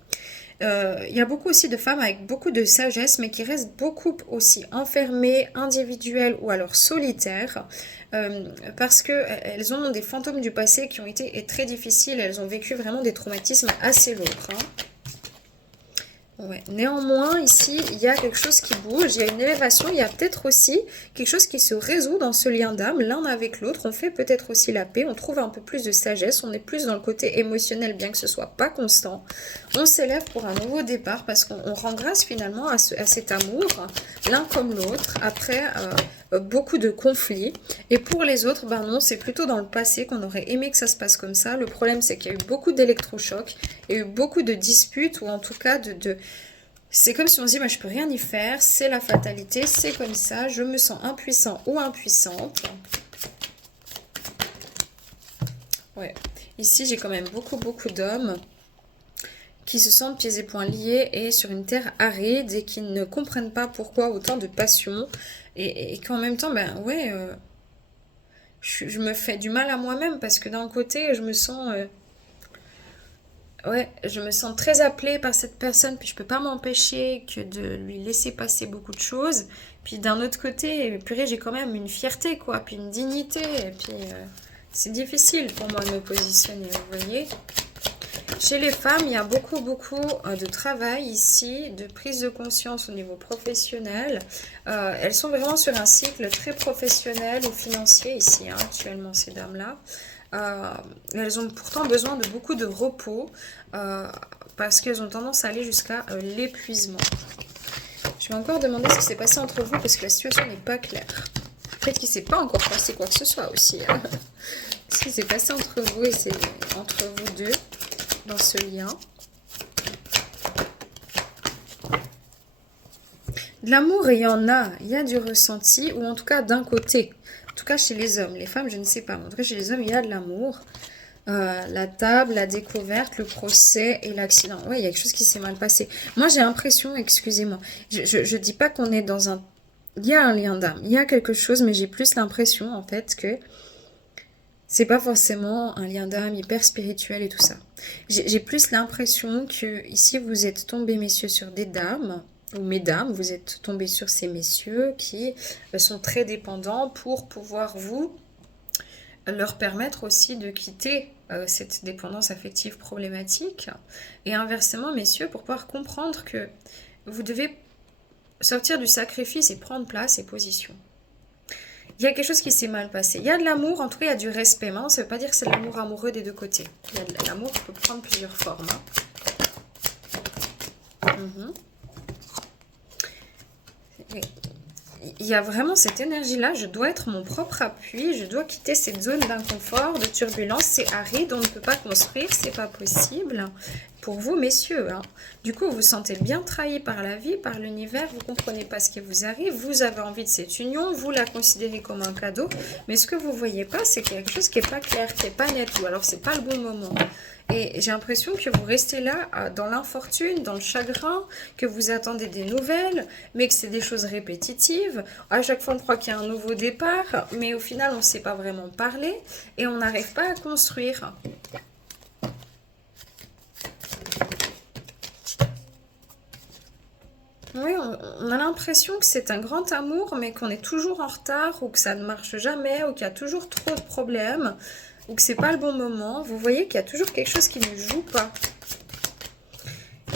Il y a beaucoup aussi de femmes avec beaucoup de sagesse, mais qui restent beaucoup aussi enfermées, individuelles ou alors solitaires, parce qu'elles ont des fantômes du passé qui ont été très difficiles, elles ont vécu vraiment des traumatismes assez lourds. Ouais. Néanmoins, ici, il y a quelque chose qui bouge, il y a une élévation, il y a peut-être aussi quelque chose qui se résout dans ce lien d'âme, l'un avec l'autre. On fait peut-être aussi la paix, on trouve un peu plus de sagesse, on est plus dans le côté émotionnel, bien que ce soit pas constant. On s'élève pour un nouveau départ parce qu'on rend grâce finalement à cet amour, l'un comme l'autre, après beaucoup de conflits. Et pour les autres, ben non, c'est plutôt dans le passé qu'on aurait aimé que ça se passe comme ça. Le problème, c'est qu'il y a eu beaucoup d'électrochocs, il y a eu beaucoup de disputes, ou en tout cas c'est comme si on se dit, moi je peux rien y faire, c'est la fatalité, c'est comme ça, je me sens impuissant ou impuissante. Ouais, ici j'ai quand même beaucoup d'hommes qui se sentent pieds et poings liés et sur une terre aride et qui ne comprennent pas pourquoi autant de passion et qu'en même temps, ben ouais, je me fais du mal à moi-même parce que d'un côté, ouais, je me sens très appelée par cette personne, puis je peux pas m'empêcher que de lui laisser passer beaucoup de choses. Puis d'un autre côté, purée, j'ai quand même une fierté, quoi, puis une dignité, et puis c'est difficile pour moi de me positionner, vous voyez. Chez les femmes, il y a beaucoup de travail ici, de prise de conscience au niveau professionnel. Elles sont vraiment sur un cycle très professionnel ou financier ici, hein, actuellement, ces dames-là. Elles ont pourtant besoin de beaucoup de repos parce qu'elles ont tendance à aller jusqu'à l'épuisement. Je vais encore demander ce qui s'est passé entre vous parce que la situation n'est pas claire. Peut-être qu'il ne s'est pas encore passé quoi que ce soit aussi. Hein. Ce qui s'est passé entre vous et c'est entre vous deux dans ce lien. De l'amour, il y a du ressenti, ou en tout cas d'un côté. En tout cas chez les hommes. Les femmes, je ne sais pas. En tout cas chez les hommes, il y a de l'amour. La table, la découverte, le procès et l'accident. Oui, il y a quelque chose qui s'est mal passé. Moi, j'ai l'impression, excusez-moi, je dis pas qu'on est dans un... Il y a un lien d'âme, il y a quelque chose, mais j'ai plus l'impression, en fait, que c'est pas forcément un lien d'âme hyper spirituel et tout ça. J'ai plus l'impression que ici, vous êtes tombés, messieurs, sur des dames, ou mesdames, vous êtes tombés sur ces messieurs qui sont très dépendants pour pouvoir leur permettre aussi de quitter cette dépendance affective problématique. Et inversement, messieurs, pour pouvoir comprendre que vous devez sortir du sacrifice et prendre place et position. Il y a quelque chose qui s'est mal passé. Il y a de l'amour, en tout cas il y a du respect. Maintenant, ça ne veut pas dire que c'est l'amour amoureux des deux côtés. Il y a de l'amour qui peut prendre plusieurs formes. Hein. Oui. Il y a vraiment cette énergie-là, je dois être mon propre appui, je dois quitter cette zone d'inconfort, de turbulence, c'est aride, on ne peut pas construire, c'est pas possible. Pour vous, messieurs, hein. Du coup, vous vous sentez bien trahi par la vie, par l'univers, vous ne comprenez pas ce qui vous arrive, vous avez envie de cette union, vous la considérez comme un cadeau, mais ce que vous ne voyez pas, c'est qu'il y a quelque chose qui n'est pas clair, qui n'est pas net, ou alors c'est pas le bon moment. Et j'ai l'impression que vous restez là dans l'infortune, dans le chagrin, que vous attendez des nouvelles, mais que c'est des choses répétitives. À chaque fois, on croit qu'il y a un nouveau départ, mais au final, on ne sait pas vraiment parler et on n'arrive pas à construire. Oui, on a l'impression que c'est un grand amour, mais qu'on est toujours en retard, ou que ça ne marche jamais, ou qu'il y a toujours trop de problèmes, ou que c'est pas le bon moment. Vous voyez qu'il y a toujours quelque chose qui ne joue pas.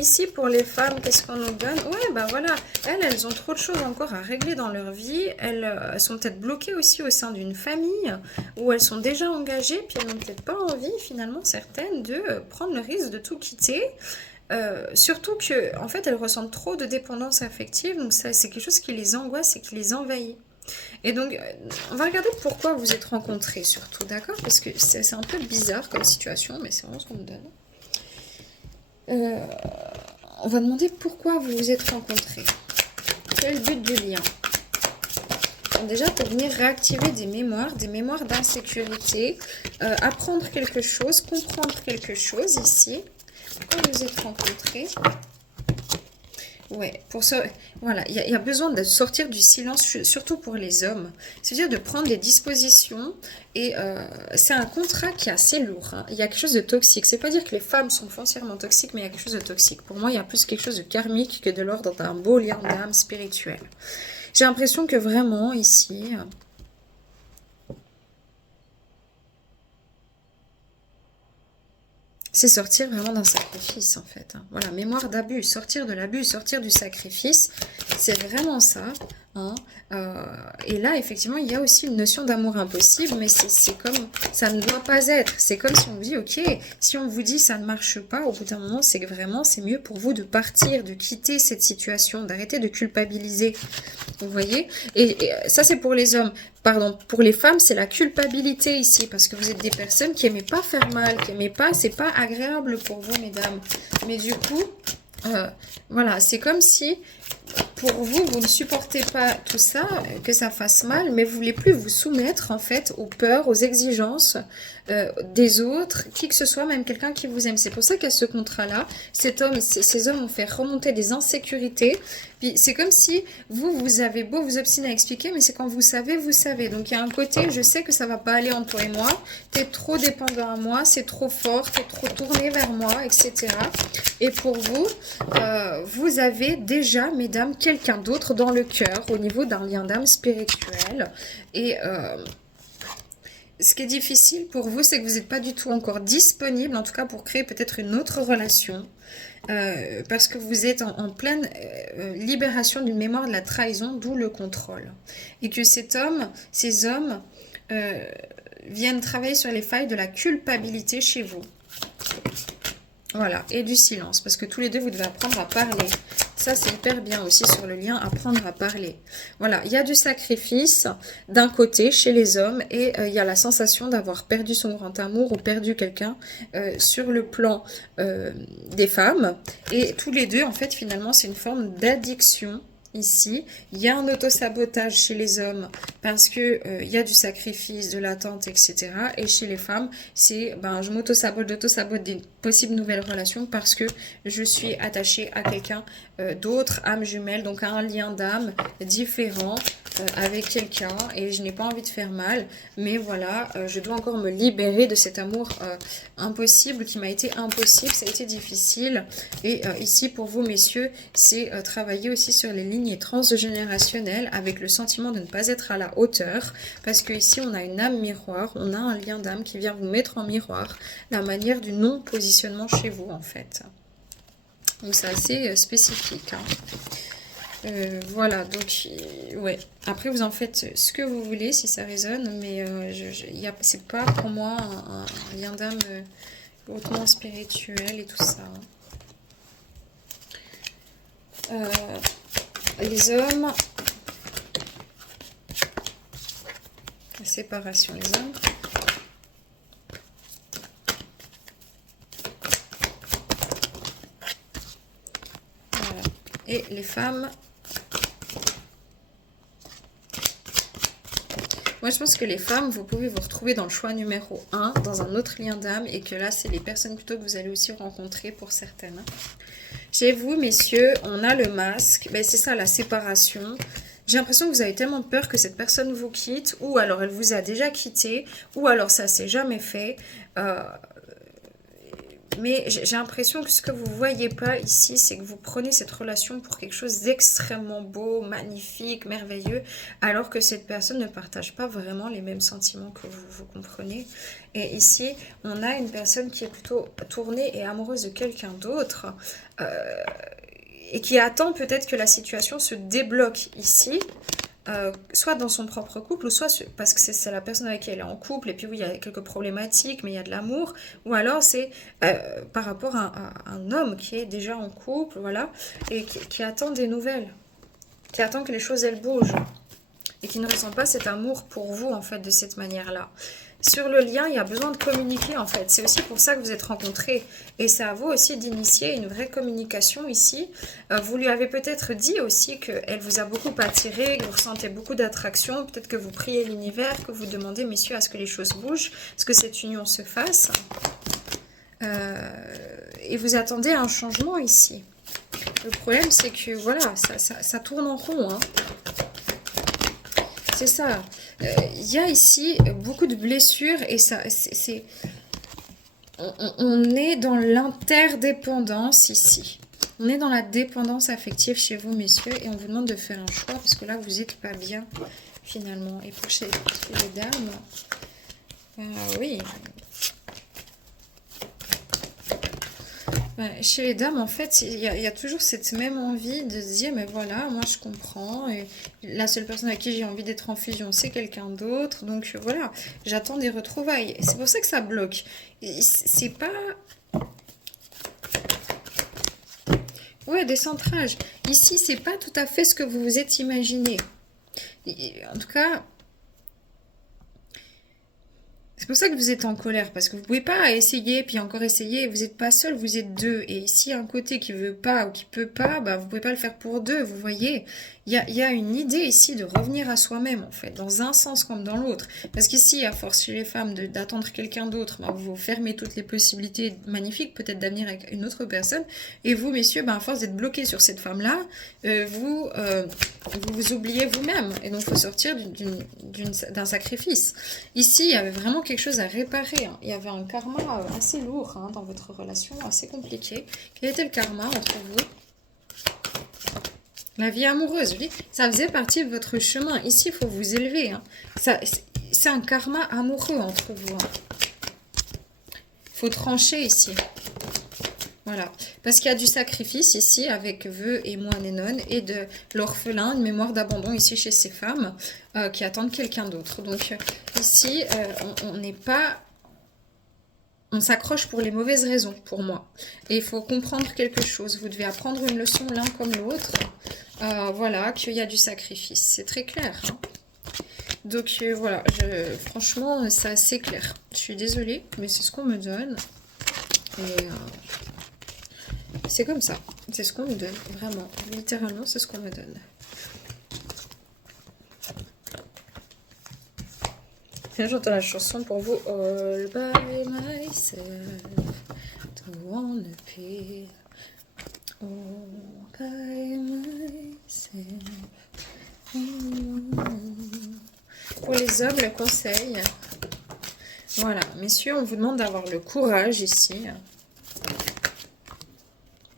Ici, pour les femmes, qu'est-ce qu'on nous donne? Ouais, bah voilà, elles ont trop de choses encore à régler dans leur vie. Elles sont peut-être bloquées aussi au sein d'une famille, où elles sont déjà engagées, puis elles n'ont peut-être pas envie, finalement, certaines, de prendre le risque de tout quitter. Surtout que, en fait, elles ressentent trop de dépendance affective, donc ça, c'est quelque chose qui les angoisse et qui les envahit. Et donc, on va regarder pourquoi vous êtes rencontrés, surtout, d'accord? Parce que c'est un peu bizarre comme situation, mais c'est vraiment ce qu'on nous donne. On va demander pourquoi vous vous êtes rencontrés. Quel est le but du lien? Donc déjà, pour venir réactiver des mémoires d'insécurité, apprendre quelque chose, comprendre quelque chose ici. Pourquoi vous êtes rencontrés? Ouais, pour ça, voilà, il y a besoin de sortir du silence, surtout pour les hommes. C'est-à-dire de prendre des dispositions et c'est un contrat qui est assez lourd. Hein. Il y a quelque chose de toxique. C'est pas dire que les femmes sont foncièrement toxiques, mais il y a quelque chose de toxique. Pour moi, il y a plus quelque chose de karmique que de l'ordre d'un beau lien d'âme spirituel. J'ai l'impression que vraiment ici... c'est sortir vraiment d'un sacrifice, en fait. Hein. Voilà, mémoire d'abus, sortir de l'abus, sortir du sacrifice. C'est vraiment ça. hein. Et là, effectivement, il y a aussi une notion d'amour impossible, mais c'est comme ça ne doit pas être. C'est comme si on vous dit, ok, si on vous dit ça ne marche pas, au bout d'un moment, c'est que vraiment, c'est mieux pour vous de partir, de quitter cette situation, d'arrêter de culpabiliser. Vous voyez? Et ça, c'est pour les hommes. Pardon, pour les femmes, c'est la culpabilité ici, parce que vous êtes des personnes qui n'aimaient pas faire mal, qui n'aimaient pas, c'est pas agréable pour vous, mesdames. Mais du coup, voilà, c'est comme si, pour vous, vous ne supportez pas tout ça, que ça fasse mal, mais vous voulez plus vous soumettre, en fait, aux peurs, aux exigences des autres, qui que ce soit, même quelqu'un qui vous aime. C'est pour ça qu'il y a ce contrat-là. Cet homme, ces hommes ont fait remonter des insécurités. Puis c'est comme si vous avez beau vous obstiner à expliquer, mais c'est quand vous savez, vous savez. Donc il y a un côté, je sais que ça va pas aller entre toi et moi, t'es trop dépendant à moi, c'est trop fort, t'es trop tourné vers moi, etc. Et pour vous, vous avez déjà, mesdames, quelqu'un d'autre dans le cœur, au niveau d'un lien d'âme spirituel. Et ce qui est difficile pour vous, c'est que vous n'êtes pas du tout encore disponible, en tout cas pour créer peut-être une autre relation. Parce que vous êtes en pleine libération d'une mémoire de la trahison, d'où le contrôle. Et que ces hommes viennent travailler sur les failles de la culpabilité chez vous. Voilà, et du silence, parce que tous les deux, vous devez apprendre à parler. Ça, c'est hyper bien aussi sur le lien, apprendre à parler. Voilà, il y a du sacrifice d'un côté chez les hommes et il y a la sensation d'avoir perdu son grand amour ou perdu quelqu'un sur le plan des femmes. Et tous les deux, en fait, finalement, c'est une forme d'addiction. Ici, il y a un autosabotage chez les hommes parce que il y a du sacrifice, de l'attente, etc. Et chez les femmes, c'est je m'auto-sabote, des possibles nouvelles relations parce que je suis attachée à quelqu'un d'autre, âme jumelle, donc à un lien d'âme différent avec quelqu'un et je n'ai pas envie de faire mal. Mais voilà, je dois encore me libérer de cet amour impossible qui m'a été impossible, ça a été difficile. Et ici, pour vous, messieurs, c'est travailler aussi sur les lignes transgénérationnelles avec le sentiment de ne pas être à la hauteur. Parce que ici, on a une âme miroir, on a un lien d'âme qui vient vous mettre en miroir la manière du non-positionnement chez vous, en fait. Donc, c'est assez spécifique, hein. Voilà, donc, ouais. Après, vous en faites ce que vous voulez, si ça résonne, mais c'est pas pour moi un lien d'âme hautement spirituel et tout ça. Les hommes, la séparation, les hommes. Voilà. Et les femmes. Moi, je pense que les femmes, vous pouvez vous retrouver dans le choix numéro 1, dans un autre lien d'âme, et que là, c'est les personnes plutôt que vous allez aussi rencontrer pour certaines. Chez vous, messieurs, on a le masque. Ben, c'est ça, la séparation. J'ai l'impression que vous avez tellement peur que cette personne vous quitte, ou alors elle vous a déjà quitté, ou alors ça s'est jamais fait. Mais j'ai l'impression que ce que vous ne voyez pas ici, c'est que vous prenez cette relation pour quelque chose d'extrêmement beau, magnifique, merveilleux, alors que cette personne ne partage pas vraiment les mêmes sentiments que vous comprenez. Et ici, on a une personne qui est plutôt tournée et amoureuse de quelqu'un d'autre, et qui attend peut-être que la situation se débloque ici, soit dans son propre couple, ou soit parce que c'est la personne avec qui elle est en couple, et puis oui, il y a quelques problématiques, mais il y a de l'amour, ou alors c'est par rapport à un homme qui est déjà en couple, voilà, et qui attend des nouvelles, qui attend que les choses, elles bougent, et qui ne ressent pas cet amour pour vous, en fait, de cette manière-là. Sur le lien, il y a besoin de communiquer, en fait. C'est aussi pour ça que vous êtes rencontrés. Et c'est à vous aussi d'initier une vraie communication ici. Vous lui avez peut-être dit aussi qu'elle vous a beaucoup attiré, que vous ressentez beaucoup d'attraction. Peut-être que vous priez l'univers, que vous demandez, messieurs, à ce que les choses bougent, à ce que cette union se fasse. Et vous attendez un changement ici. Le problème, c'est que, voilà, ça tourne en rond, hein. C'est ça. Il y a ici beaucoup de blessures et ça, on est dans l'interdépendance ici. On est dans la dépendance affective chez vous, messieurs, et on vous demande de faire un choix parce que là, vous n'êtes pas bien, finalement. Et pour chez les dames, oui. Chez les dames, en fait, il y a toujours cette même envie de se dire, mais voilà, moi je comprends, et la seule personne avec qui j'ai envie d'être en fusion, c'est quelqu'un d'autre, donc voilà, j'attends des retrouvailles. Et c'est pour ça que ça bloque. C'est pas... Ouais, des centrages. Ici, c'est pas tout à fait ce que vous vous êtes imaginé. En tout cas, c'est pour ça que vous êtes en colère, parce que vous pouvez pas essayer, puis encore essayer, vous n'êtes pas seul, vous êtes deux. Et ici, un côté qui veut pas ou qui peut pas, bah, vous pouvez pas le faire pour deux, vous voyez. Il y a une idée ici de revenir à soi-même, en fait, dans un sens comme dans l'autre. Parce qu'ici, à force chez les femmes d'attendre quelqu'un d'autre, bah, vous fermez toutes les possibilités magnifiques, peut-être d'avenir avec une autre personne. Et vous, messieurs, bah, à force d'être bloqués sur cette femme-là, vous vous oubliez vous-même. Et donc, il faut sortir d'un sacrifice. Ici, il y avait vraiment quelque chose à réparer. Il y avait un karma assez lourd dans votre relation, assez compliqué. Quel était le karma entre vous? La vie amoureuse, oui, ça faisait partie de votre chemin. Ici, il faut vous élever. C'est un karma amoureux entre vous. Il faut trancher ici. Voilà. Parce qu'il y a du sacrifice ici avec Vœu et Moine et Nonne et de l'orphelin, une mémoire d'abandon ici chez ces femmes qui attendent quelqu'un d'autre. Donc ici, on n'est pas... On s'accroche pour les mauvaises raisons, pour moi. Et il faut comprendre quelque chose. Vous devez apprendre une leçon l'un comme l'autre. Voilà, qu'il y a du sacrifice. C'est très clair. Donc voilà, franchement, c'est assez clair. Je suis désolée, mais c'est ce qu'on me donne. Et c'est comme ça. C'est ce qu'on me donne, vraiment. Littéralement, c'est ce qu'on me donne. J'entends la chanson pour vous. All by myself, don't wanna be all by myself. Pour les hommes, le conseil. Voilà, messieurs, on vous demande d'avoir le courage ici.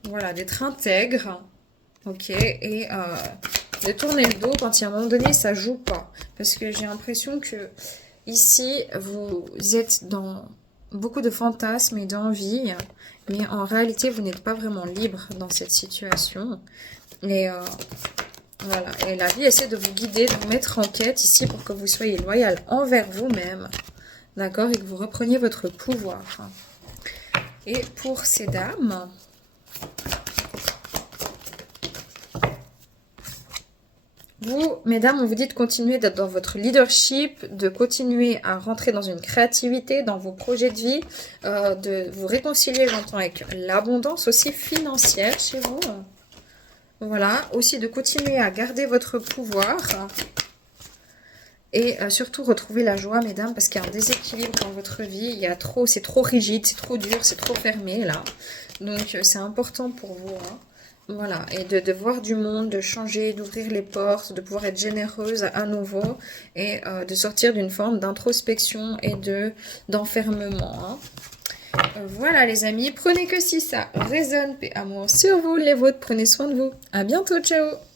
Voilà, d'être intègre. Ok, et de tourner le dos quand il y a un moment donné, ça joue pas. Parce que j'ai l'impression que ici, vous êtes dans beaucoup de fantasmes et d'envie, mais en réalité, vous n'êtes pas vraiment libre dans cette situation. Et voilà, et la vie essaie de vous guider, de vous mettre en quête ici pour que vous soyez loyal envers vous-même, d'accord, et que vous repreniez votre pouvoir. Et pour ces dames... Vous, mesdames, on vous dit de continuer d'être dans votre leadership, de continuer à rentrer dans une créativité, dans vos projets de vie, de vous réconcilier, j'entends, avec l'abondance aussi financière chez vous. Voilà, aussi de continuer à garder votre pouvoir et surtout retrouver la joie, mesdames, parce qu'il y a un déséquilibre dans votre vie. Il y a trop, c'est trop rigide, c'est trop dur, c'est trop fermé là. Donc c'est important pour vous. Voilà, et de voir du monde, de changer, d'ouvrir les portes, de pouvoir être généreuse à nouveau et de sortir d'une forme d'introspection et d'enfermement. Voilà les amis, prenez que si ça résonne, paix, amour sur vous, les vôtres, prenez soin de vous. À bientôt, ciao!